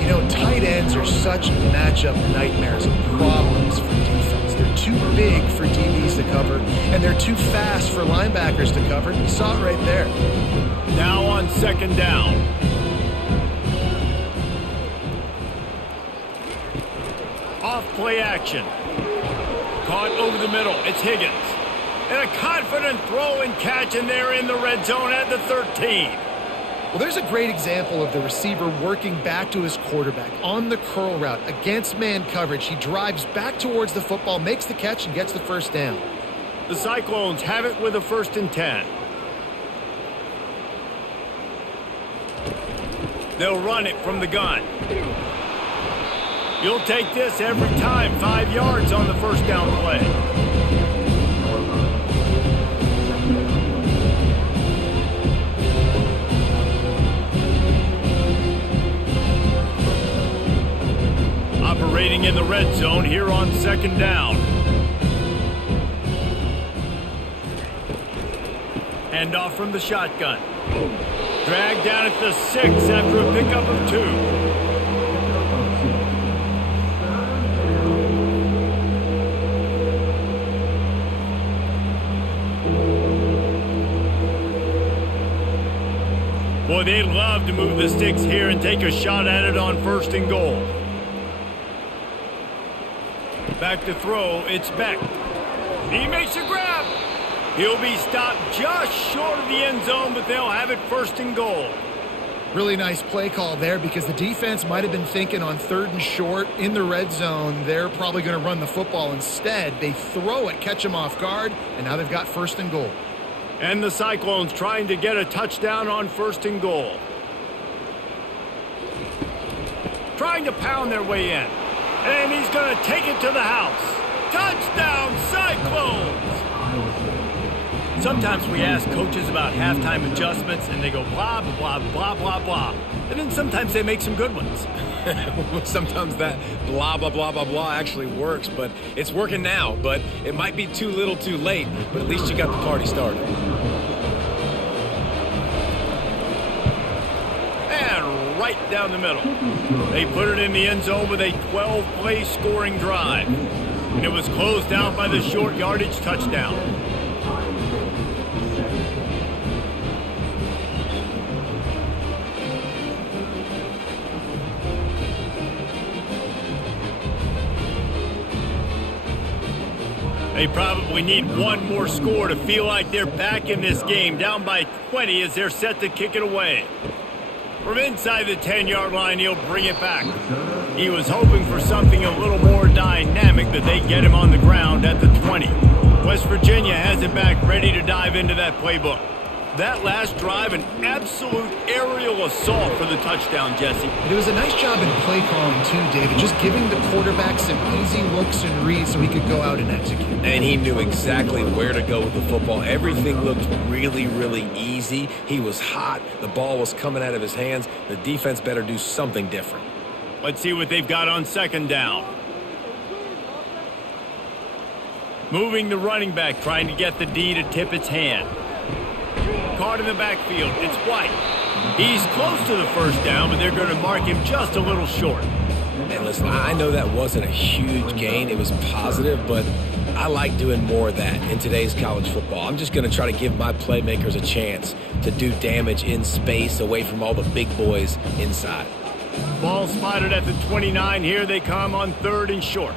You know, tight ends are such matchup nightmares and problems for defense. They're too big for DBs to cover, and they're too fast for linebackers to cover. You saw it right there. Now on second down. Off play action. Caught over the middle. It's Higgins. And a confident throw and catch, and they're in the red zone at the 13. Well, there's a great example of the receiver working back to his quarterback on the curl route against man coverage. He drives back towards the football, makes the catch, and gets the first down. The Cyclones have it with a 1st and 10. They'll run it from the gun. You'll take this every time. 5 yards on the first down play. Operating in the red zone here on second down. Hand off from the shotgun. Dragged down at the 6 after a pickup of 2. Boy, they love to move the sticks here and take a shot at it on 1st and goal. Back to throw, it's Beck. He makes a grab. He'll be stopped just short of the end zone, but they'll have it 1st and goal. Really nice play call there because the defense might have been thinking on 3rd and short in the red zone. They're probably going to run the football instead. They throw it, catch them off guard, and now they've got 1st and goal. And the Cyclones trying to get a touchdown on 1st and goal. Trying to pound their way in. And he's going to take it to the house. Touchdown, Cyclones! Sometimes we ask coaches about halftime adjustments, and they go blah, blah, blah, blah, blah. And then sometimes they make some good ones. Sometimes that blah, blah, blah, blah, blah actually works, but it's working now. But it might be too little too late, but at least you got the party started. And right down the middle. They put it in the end zone with a 12-play scoring drive. And it was closed out by the short yardage touchdown. They probably need one more score to feel like they're back in this game, down by 20 as they're set to kick it away. From inside the 10-yard line, he'll bring it back. He was hoping for something a little more dynamic, but they get him on the ground at the 20. West Virginia has it back, ready to dive into that playbook. That last drive, an absolute aerial assault for the touchdown, Jesse. It was a nice job in play calling, too, David, just giving the quarterback some easy looks and reads so he could go out and execute. And he knew exactly where to go with the football. Everything looked really, really easy. He was hot. The ball was coming out of his hands. The defense better do something different. Let's see what they've got on second down. Moving the running back, trying to get the D to tip its hand. Caught in the backfield. It's White. He's close to the first down, but they're going to mark him just a little short. And listen, I know that wasn't a huge gain. It was positive, but I like doing more of that in today's college football. I'm just going to try to give my playmakers a chance to do damage in space away from all the big boys inside. Ball spotted at the 29. Here they come on 3rd and short.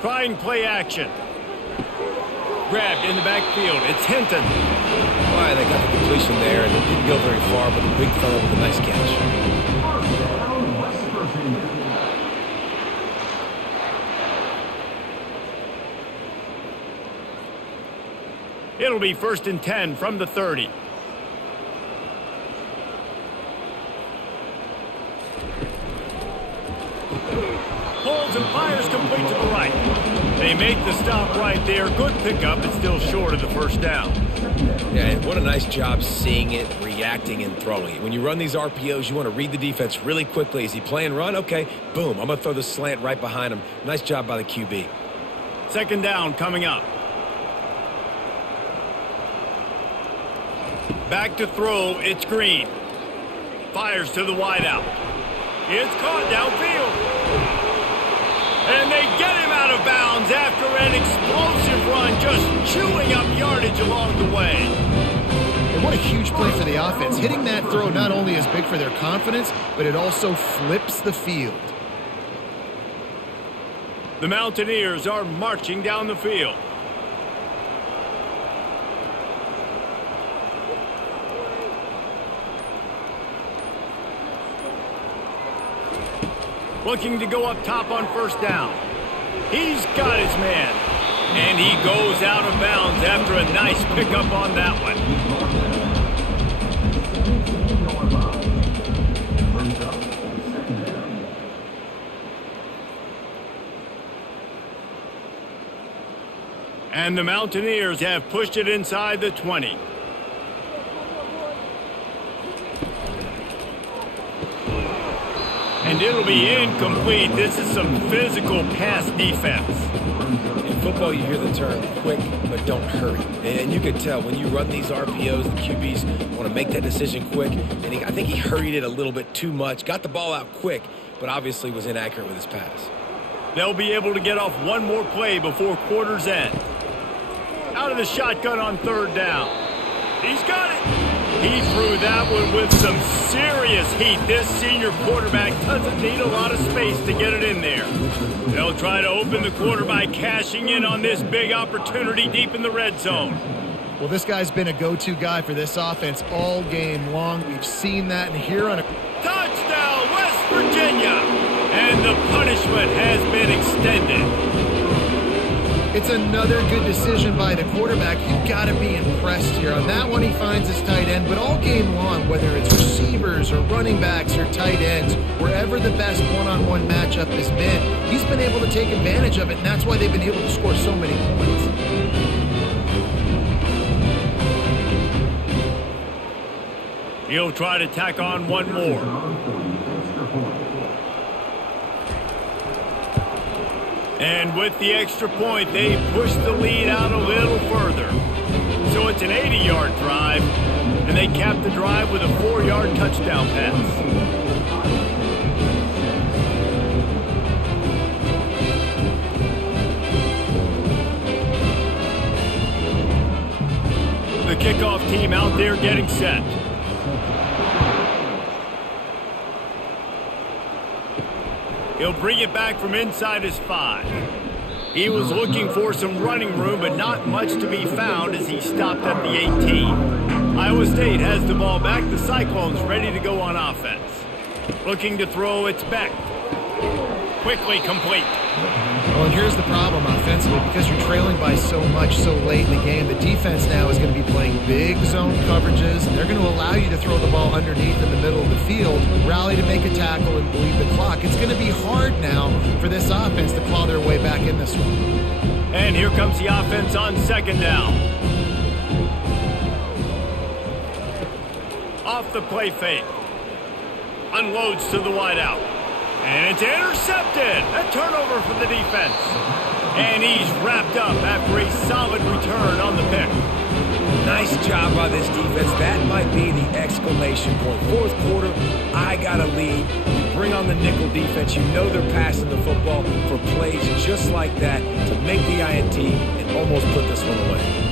Trying play action. Grabbed in the backfield. It's Hinton. All right, they got the completion there, and it didn't go very far, but the big fellow with a nice catch. It'll be 1st and 10 from the 30. They make the stop right there. Good pickup, but still short of the first down. Yeah, and what a nice job seeing it, reacting, and throwing it. When you run these RPOs, you want to read the defense really quickly. Is he playing run? Okay, boom. I'm going to throw the slant right behind him. Nice job by the QB. Second down coming up. Back to throw, it's Green. Fires to the wideout. It's caught downfield. And they get him out of bounds after an explosive run, just chewing up yardage along the way. And what a huge play for the offense. Hitting that throw not only is big for their confidence, but it also flips the field. The Mountaineers are marching down the field. Looking to go up top on first down. He's got his man. And he goes out of bounds after a nice pickup on that one. And the Mountaineers have pushed it inside the 20. And it'll be incomplete. This is some physical pass defense. In football, you hear the term quick, but don't hurry. And you can tell when you run these RPOs, the QBs want to make that decision quick. And I think he hurried it a little bit too much. Got the ball out quick, but obviously was inaccurate with his pass. They'll be able to get off one more play before quarter's end. Out of the shotgun on third down. He's got it. He threw that one with some serious heat. This senior quarterback doesn't need a lot of space to get it in there. They'll try to open the quarter by cashing in on this big opportunity deep in the red zone. Well, this guy's been a go-to guy for this offense all game long. We've seen that, and here on a touchdown, West Virginia! And the punishment has been extended. It's another good decision by the quarterback. You've got to be impressed here. On that one, he finds his tight end, but all game long, whether it's receivers or running backs or tight ends, wherever the best one-on-one matchup has been, he's been able to take advantage of it, and that's why they've been able to score so many points. He'll try to tack on one more. And with the extra point, they push the lead out a little further. So it's an 80-yard drive, and they cap the drive with a 4-yard touchdown pass. The kickoff team out there getting set. He'll bring it back from inside his 5. He was looking for some running room, but not much to be found as he stopped at the 18. Iowa State has the ball back. The Cyclones ready to go on offense. Looking to throw, it's Beck. Quickly complete. Well, and here's the problem offensively. Because you're trailing by so much so late in the game, the defense now is going to be playing big zone coverages. They're going to allow you to throw the ball underneath in the middle of the field, rally to make a tackle, and bleed the clock. It's going to be hard now for this offense to claw their way back in this one. And here comes the offense on second down. Off the play fake. Unloads to the wideout. And it's intercepted. A turnover for the defense. And he's wrapped up after a solid return on the pick. Nice job by this defense. That might be the exclamation point. Fourth quarter, I got a lead. You bring on the nickel defense. You know they're passing the football for plays just like that to make the INT and almost put this one away.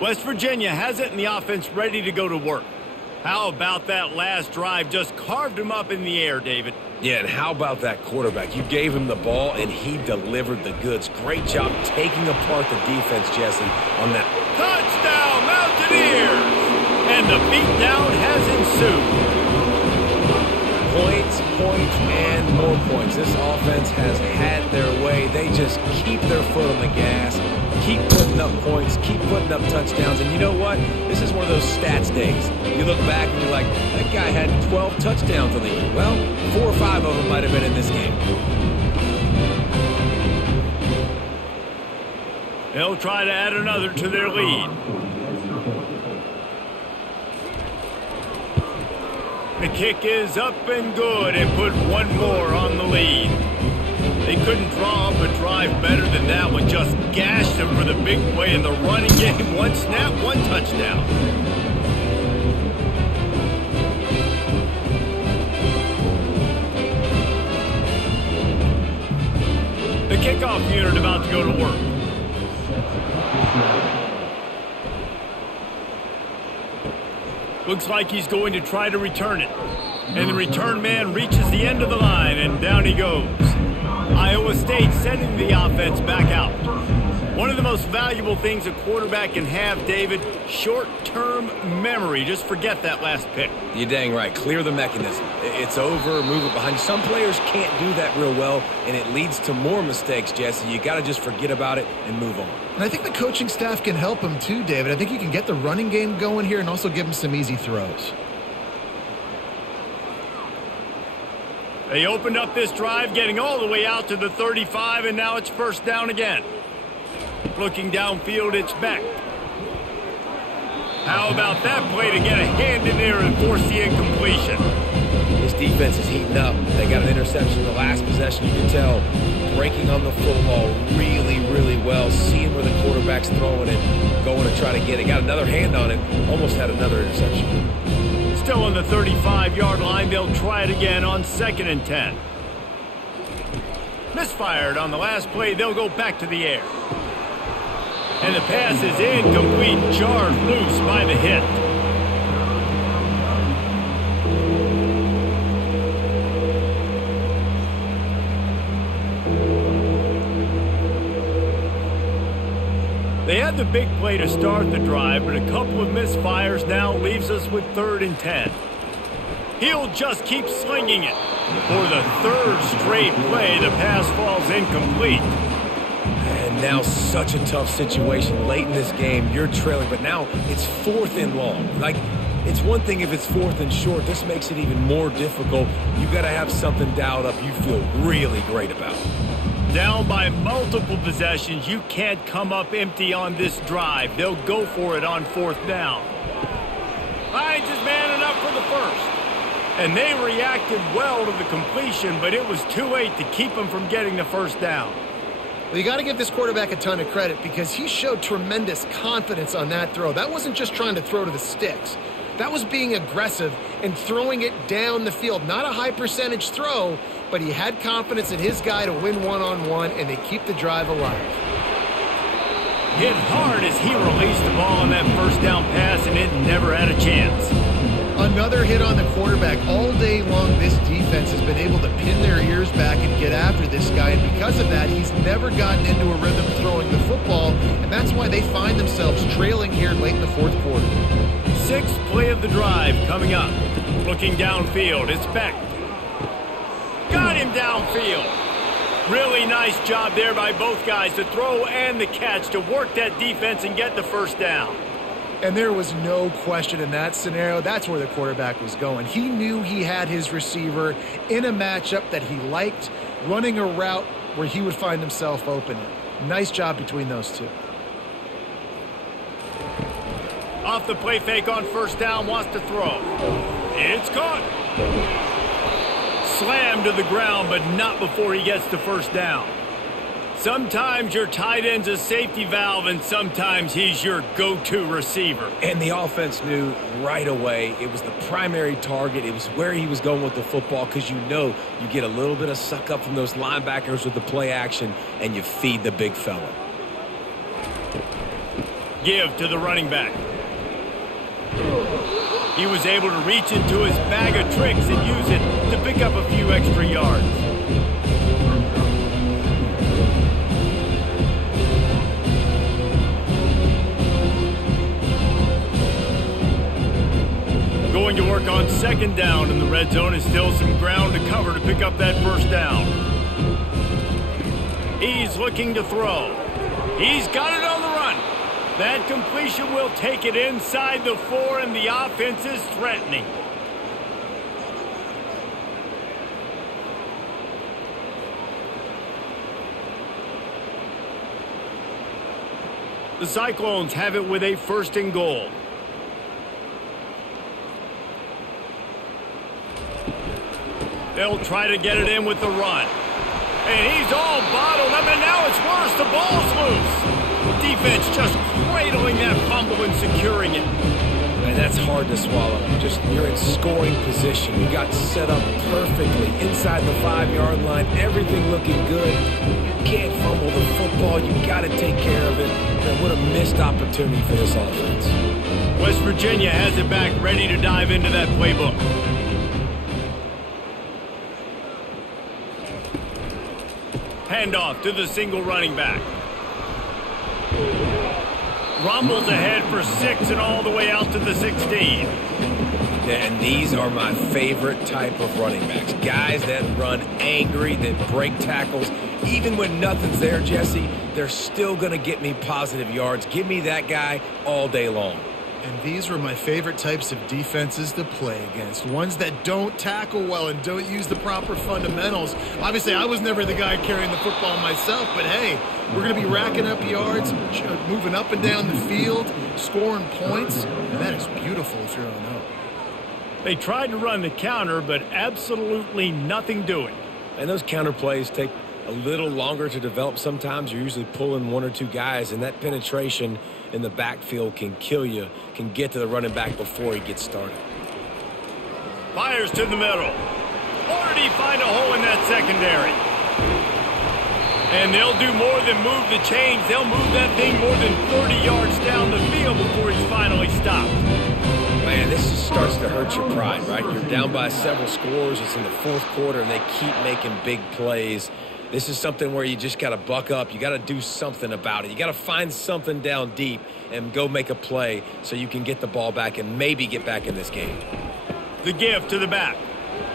West Virginia has it and the offense ready to go to work. How about that last drive? Just carved him up in the air, David. Yeah, and how about that quarterback? You gave him the ball, and he delivered the goods. Great job taking apart the defense, Jesse, on that. Touchdown, Mountaineers! And the beatdown has ensued. Points, points, and more points. This offense has had their way. They just keep their foot on the gas, keep putting up points, keep putting up touchdowns. And you know what? This is one of those stats days. You look back and you're like, that guy had 12 touchdowns on the year. Well, 4 or 5 of them might have been in this game. They'll try to add another to their lead. The kick is up and good and put one more on the lead. They couldn't draw up a drive better than that one. Just gashed them for the big play in the running game. One snap, one touchdown. The kickoff unit about to go to work. Looks like he's going to try to return it. And the return man reaches the end of the line, and down he goes. Iowa State sending the offense back out. One of the most valuable things a quarterback can have, David, short-term memory. Just forget that last pick. You're dang right. Clear the mechanism. It's over, move it behind. Some players can't do that real well, and it leads to more mistakes, Jesse. You got to just forget about it and move on. And I think the coaching staff can help him too, David. I think you can get the running game going here and also give him some easy throws. They opened up this drive, getting all the way out to the 35, and now it's first down again. Looking downfield, it's Beck. How about that play to get a hand in there and force the incompletion? This defense is heating up. They got an interception the last possession. You can tell breaking on the football really, really well, seeing where the quarterback's throwing it, going to try to get it. Got another hand on it, almost had another interception. Still on the 35-yard line, they'll try it again on 2nd and 10. Misfired on the last play, they'll go back to the air. And the pass is incomplete, jarred loose by the hit. They had the big play to start the drive, but a couple of misfires now leaves us with 3rd and 10. He'll just keep slinging it. For the 3rd straight play, the pass falls incomplete. And now such a tough situation late in this game. You're trailing, but now it's 4th and long. Like, it's one thing if it's 4th and short. This makes it even more difficult. You got to have something dialed up you feel really great about. Down by multiple possessions, you can't come up empty on this drive. They'll go for it on 4th down. Finds his man enough for the first. And they reacted well to the completion, but it was too late to keep him from getting the first down. Well, you got to give this quarterback a ton of credit because he showed tremendous confidence on that throw. That wasn't just trying to throw to the sticks. That was being aggressive and throwing it down the field. Not a high percentage throw, but he had confidence in his guy to win one-on-one, and they keep the drive alive. Hit hard as he released the ball on that first down pass, and it never had a chance. Another hit on the quarterback. All day long, this defense has been able to pin their ears back and get after this guy, and because of that, he's never gotten into a rhythm throwing the football, and that's why they find themselves trailing here late in the 4th quarter. 6th play of the drive coming up. Looking downfield, it's Beck. Got him downfield. Really nice job there by both guys, the throw and the catch, to work that defense and get the first down. And there was no question in that scenario. That's where the quarterback was going. He knew he had his receiver in a matchup that he liked, running a route where he would find himself open. Nice job between those two. Off the play fake on 1st down, wants to throw. It's caught. Slammed to the ground, but not before he gets the first down. Sometimes your tight end's a safety valve, and sometimes he's your go-to receiver. And the offense knew right away it was the primary target. It was where he was going with the football because you know you get a little bit of suck up from those linebackers with the play action, and you feed the big fella. Give to the running back. He was able to reach into his bag of tricks and use it to pick up a few extra yards. Going to work on 2nd down in the red zone, is still some ground to cover to pick up that first down. He's looking to throw. He's got it on the run. That completion will take it inside the 4, and the offense is threatening. The Cyclones have it with a 1st and goal. They'll try to get it in with the run. And he's all bottled up, and now it's worse. The ball's loose. Defense just cradling that fumble and securing it. And that's hard to swallow. You're in scoring position. You got set up perfectly inside the 5-yard line. Everything looking good. You can't fumble the football. You got to take care of it. And what a missed opportunity for this offense. West Virginia has it back, ready to dive into that playbook. Handoff to the single running back. Rumbles ahead for 6 and all the way out to the 16. And these are my favorite type of running backs. Guys that run angry, that break tackles. Even when nothing's there, Jesse, they're still going to get me positive yards. Give me that guy all day long. And these were my favorite types of defenses to play against. Ones that don't tackle well and don't use the proper fundamentals. Obviously, I was never the guy carrying the football myself, but hey, we're going to be racking up yards, moving up and down the field, scoring points, and that is beautiful if you're on out. They tried to run the counter, but absolutely nothing doing. And those counter plays take a little longer to develop sometimes. You're usually pulling 1 or 2 guys, and that penetration in the backfield can kill you, can get to the running back before he gets started. Fires to the middle. Or did he find a hole in that secondary? And they'll do more than move the chains. They'll move that thing more than 30 yards down the field before he's finally stopped. Man, this just starts to hurt your pride, right? You're down by several scores. It's in the 4th quarter, and they keep making big plays. This is something where you just got to buck up. You got to do something about it. You got to find something down deep and go make a play so you can get the ball back and maybe get back in this game. The give to the back.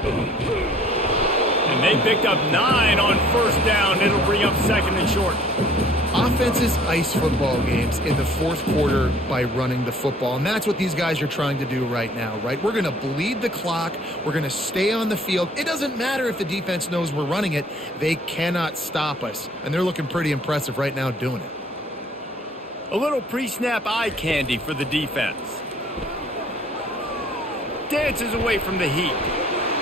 And they picked up 9 on 1st down. It'll bring up 2nd and short. Offenses ice football games in the 4th quarter by running the football, and that's what these guys are trying to do right now, right? We're going to bleed the clock. We're going to stay on the field. It doesn't matter if the defense knows we're running it. They cannot stop us, and they're looking pretty impressive right now doing it. A little pre-snap eye candy for the defense. Dances away from the heat.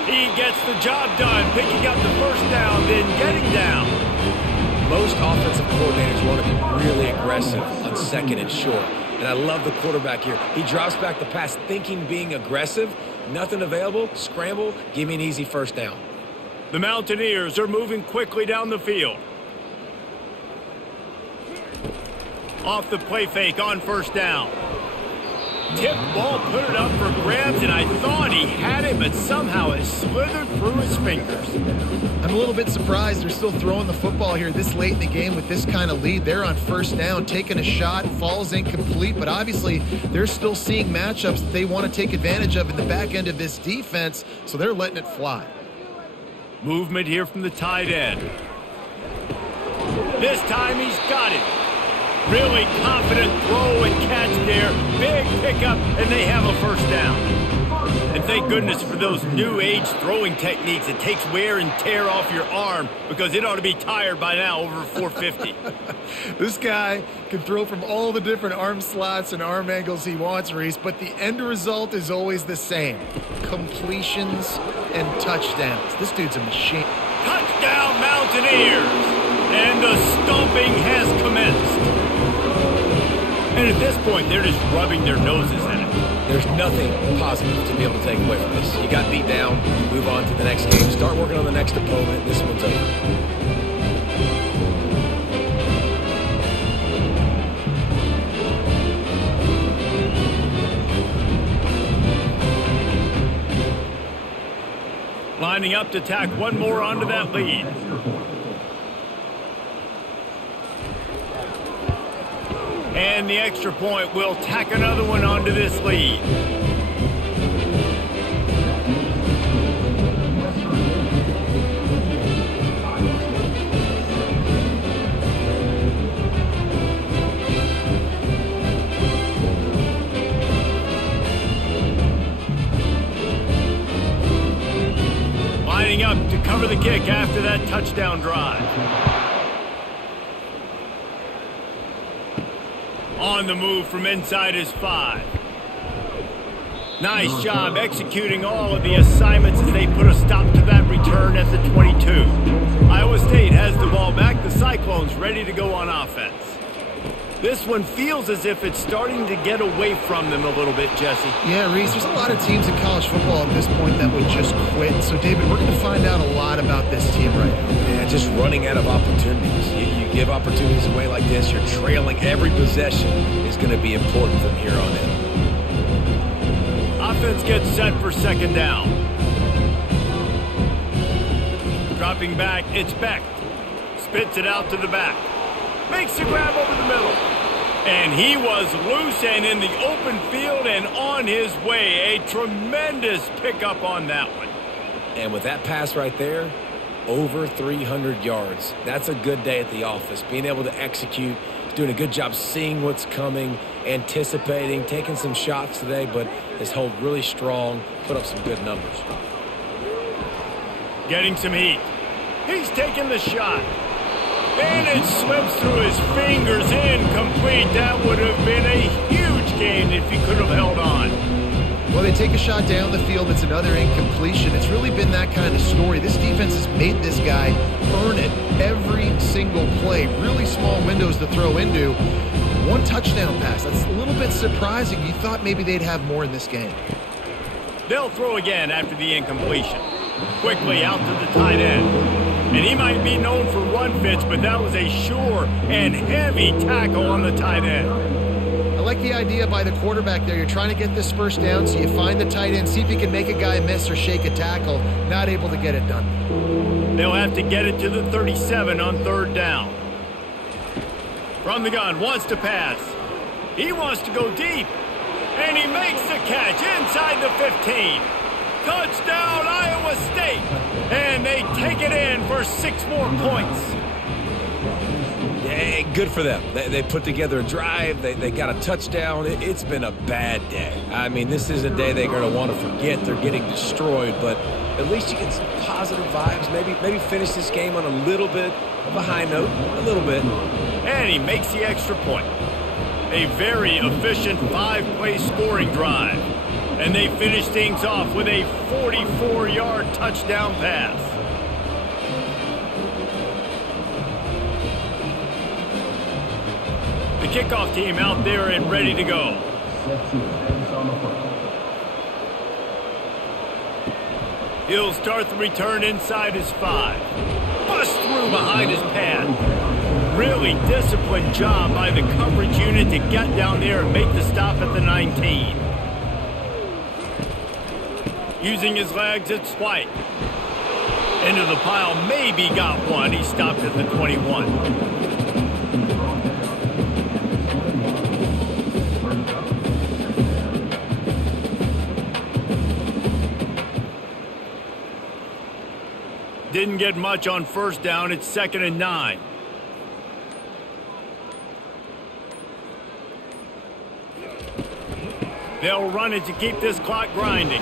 He gets the job done, picking up the 1st down, then getting down. Most offensive coordinators want to be really aggressive on 2nd and short. And I love the quarterback here. He drops back the pass thinking being aggressive. Nothing available. Scramble. Give me an easy 1st down. The Mountaineers are moving quickly down the field. Off the play fake on 1st down. Tip ball, put it up for grabs, and I thought he had it, but somehow it slithered through his fingers. I'm a little bit surprised they're still throwing the football here this late in the game with this kind of lead. They're on 1st down, taking a shot, falls incomplete, but obviously they're still seeing matchups that they want to take advantage of in the back end of this defense, so they're letting it fly. Movement here from the tight end. This time he's got it. Really confident throw and catch there. Big pickup, and they have a 1st down. And thank goodness for those new age throwing techniques. It takes wear and tear off your arm because it ought to be tired by now over 450. This guy can throw from all the different arm slots and arm angles he wants, Reese, but the end result is always the same. Completions and touchdowns. This dude's a machine. Touchdown, Mountaineers! And the stomping has commenced. And at this point, they're just rubbing their noses in it. There's nothing positive to be able to take away from this. You got beat down, you move on to the next game, start working on the next opponent. This one's over. Lining up to tack one more onto that lead. And the extra point will tack another one onto this lead. lining up to cover the kick after that touchdown drive. On the move from inside his 5. Nice job executing all of the assignments as they put a stop to that return at the 22. Iowa State has the ball back. The Cyclones ready to go on offense. This one feels as if it's starting to get away from them a little bit, Jesse. Yeah, Reese, there's a lot of teams in college football at this point that would just quit. So, David, we're going to find out a lot about this team right now. Yeah, just running out of opportunities. You give opportunities away like this, you're trailing every possession is going to be important from here on in. Offense gets set for second down. Dropping back, it's Beck. Spits it out to the back. Makes the grab over the middle. And he was loose and in the open field and on his way. A tremendous pickup on that one. And with that pass right there, over 300 yards. That's a good day at the office. Being able to execute, doing a good job seeing what's coming, anticipating, taking some shots today, but his hold really strong, put up some good numbers. Getting some heat. He's taking the shot. And it slips through his fingers, incomplete. That would have been a huge gain if he could have held on. Well, they take a shot down the field. It's another incompletion. It's really been that kind of story. This defense has made this guy earn it every single play. Really small windows to throw into. One touchdown pass. That's a little bit surprising. You thought maybe they'd have more in this game. They'll throw again after the incompletion. Quickly out to the tight end. And he might be known for run fits, but that was a sure and heavy tackle on the tight end. I like the idea by the quarterback there. You're trying to get this first down, so you find the tight end, see if you can make a guy miss or shake a tackle. Not able to get it done. They'll have to get it to the 37 on third down. From the gun, wants to pass. He wants to go deep. And he makes the catch inside the 15. Touchdown, Iowa State. And they take it in for 6 more points. Yeah, good for them. They put together a drive. They got a touchdown. It's been a bad day. I mean, this is a day they're going to want to forget. They're getting destroyed, but at least you get some positive vibes. Maybe finish this game on a little bit of a high note, a little bit. And he makes the extra point. A very efficient 5-play scoring drive. And they finish things off with a 44-yard touchdown pass. The kickoff team out there and ready to go. He'll start the return inside his 5. Bust through behind his pad. Really disciplined job by the coverage unit to get down there and make the stop at the 19. Using his legs, it's White. Into the pile, maybe got one. He stopped at the 21. Didn't get much on first down. It's 2nd and 9. They'll run it to keep this clock grinding.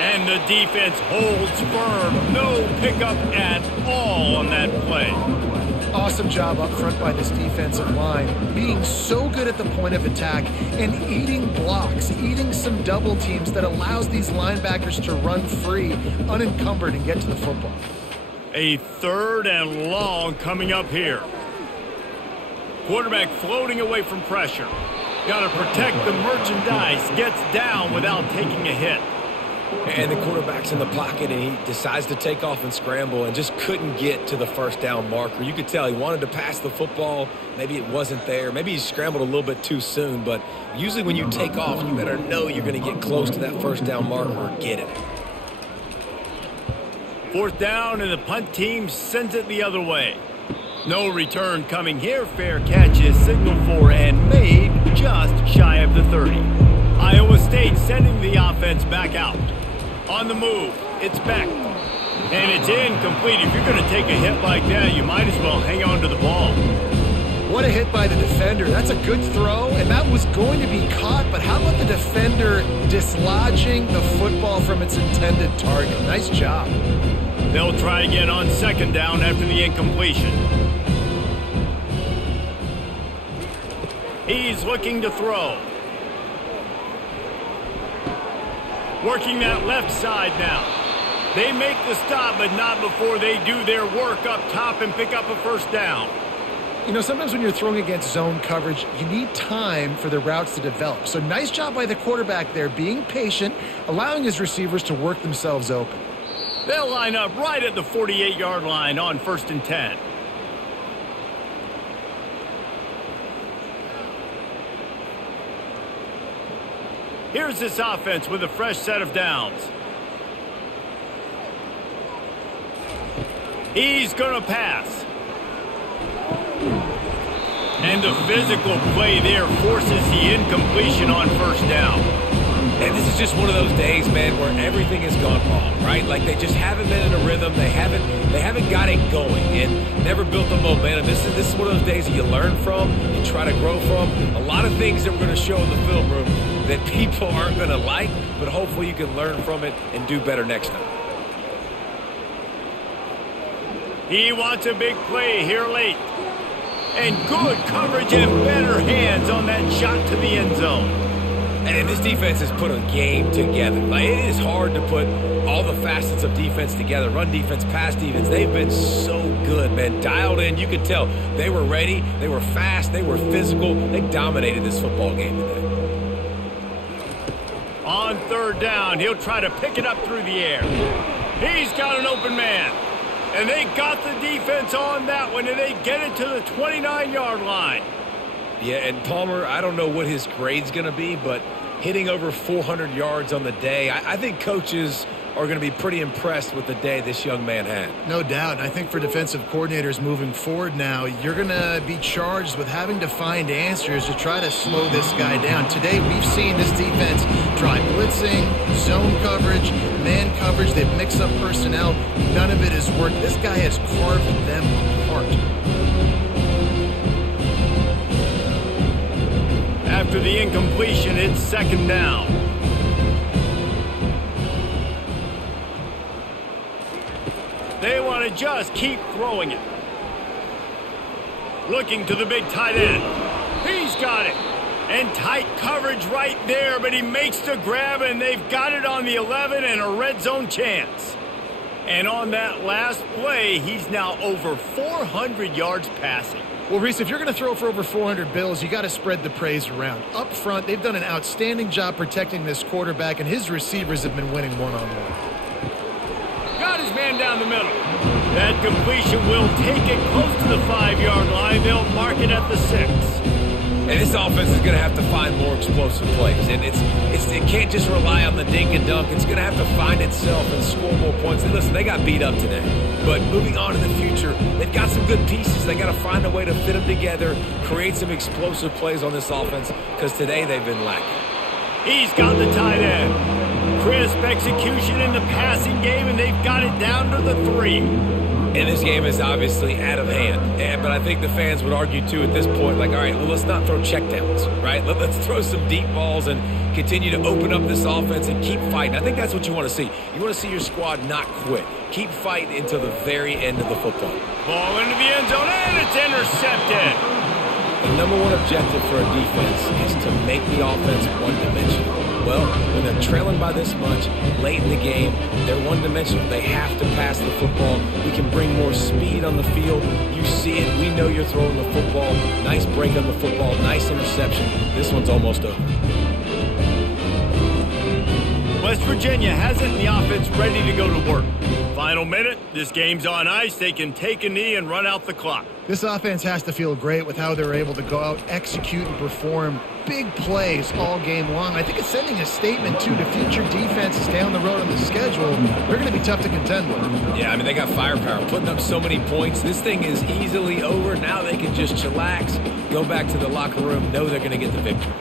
And the defense holds firm. No pickup at all on that play. Awesome job up front by this defensive line. Being so good at the point of attack and eating blocks, eating some double teams that allows these linebackers to run free, unencumbered, and get to the football. A 3rd and long coming up here. Quarterback floating away from pressure. Got to protect the merchandise. Gets down without taking a hit. And the quarterback's in the pocket, and he decides to take off and scramble and just couldn't get to the first down marker. You could tell he wanted to pass the football. Maybe it wasn't there. Maybe he scrambled a little bit too soon. But usually when you take off, you better know you're going to get close to that first down marker or get it. 4th down, and the punt team sends it the other way. No return coming here. Fair catch is signaled for and made just shy of the 30. Iowa State sending the offense back out. On the move, it's Beck. And it's incomplete. If you're going to take a hit like that, you might as well hang on to the ball. What a hit by the defender. That's a good throw, and that was going to be caught, but how about the defender dislodging the football from its intended target? Nice job. They'll try again on 2nd down after the incompletion. He's looking to throw. Working that left side now. They make the stop, but not before they do their work up top and pick up a 1st down. You know, sometimes when you're throwing against zone coverage, you need time for the routes to develop. So nice job by the quarterback there, being patient, allowing his receivers to work themselves open. They'll line up right at the 48-yard line on 1st and 10. Here's this offense with a fresh set of downs. He's going to pass. And the physical play there forces the incompletion on 1st down. And this is just one of those days, man, where everything has gone wrong, right? Like they just haven't been in a rhythm. They haven't got it going and never built the momentum. This is one of those days that you learn from, you try to grow from. A lot of things that we're going to show in the film room that people aren't going to like, but hopefully you can learn from it and do better next time. He wants a big play here late. And good coverage and better hands on that shot to the end zone. And this defense has put a game together. Like, it is hard to put all the facets of defense together. Run defense, pass defense. They've been so good, man. Dialed in. You could tell they were ready. They were fast. They were physical. They dominated this football game today. On 3rd down, he'll try to pick it up through the air. He's got an open man. And they got the defense on that one, and they get it to the 29-yard line. Yeah, and Palmer, I don't know what his grade's going to be, but hitting over 400 yards on the day, I think coaches are going to be pretty impressed with the day this young man had. No doubt. I think for defensive coordinators moving forward now, you're going to be charged with having to find answers to try to slow this guy down. Today, we've seen this defense try blitzing, zone coverage, man coverage. They've mixed up personnel. None of it has worked. This guy has carved them apart. After the incompletion, it's 2nd down. They want to just keep throwing it. Looking to the big tight end. He's got it. And tight coverage right there, but he makes the grab, and they've got it on the 11 and a red zone chance. And on that last play, he's now over 400 yards passing. Well, Reese, if you're going to throw for over 400 bills, you got to spread the praise around. Up front, they've done an outstanding job protecting this quarterback, and his receivers have been winning one-on-one. Got his man down the middle. That completion will take it close to the 5-yard line. They'll mark it at the 6. And this offense is going to have to find more explosive plays. And it can't just rely on the dink and dunk. It's going to have to find itself and score more points. And listen, they got beat up today. But moving on in the future, they've got some good pieces. They got to find a way to fit them together, create some explosive plays on this offense, because today they've been lacking. He's got the tight end. Crisp execution in the passing game, and they've got it down to the 3. And this game is obviously out of hand. But I think the fans would argue, too, at this point, like, all right, well, let's not throw checkdowns, right? Let's throw some deep balls and continue to open up this offense and keep fighting. I think that's what you want to see. You want to see your squad not quit. Keep fighting until the very end of the football. Ball into the end zone, and it's intercepted. The number one objective for a defense is to make the offense one-dimensional. Well, when they're trailing by this much, late in the game, they're one-dimensional. They have to pass the football. We can bring more speed on the field. You see it. We know you're throwing the football. Nice break on the football. Nice interception. This one's almost over. West Virginia has it, and the offense ready to go to work. Final minute. This game's on ice. They can take a knee and run out the clock. This offense has to feel great with how they're able to go out, execute, and perform big plays all game long. I think it's sending a statement, too, to future defenses down the road on the schedule. They're going to be tough to contend with. Yeah, I mean, they got firepower, putting up so many points. This thing is easily over. Now they can just chillax, go back to the locker room, know they're going to get the victory.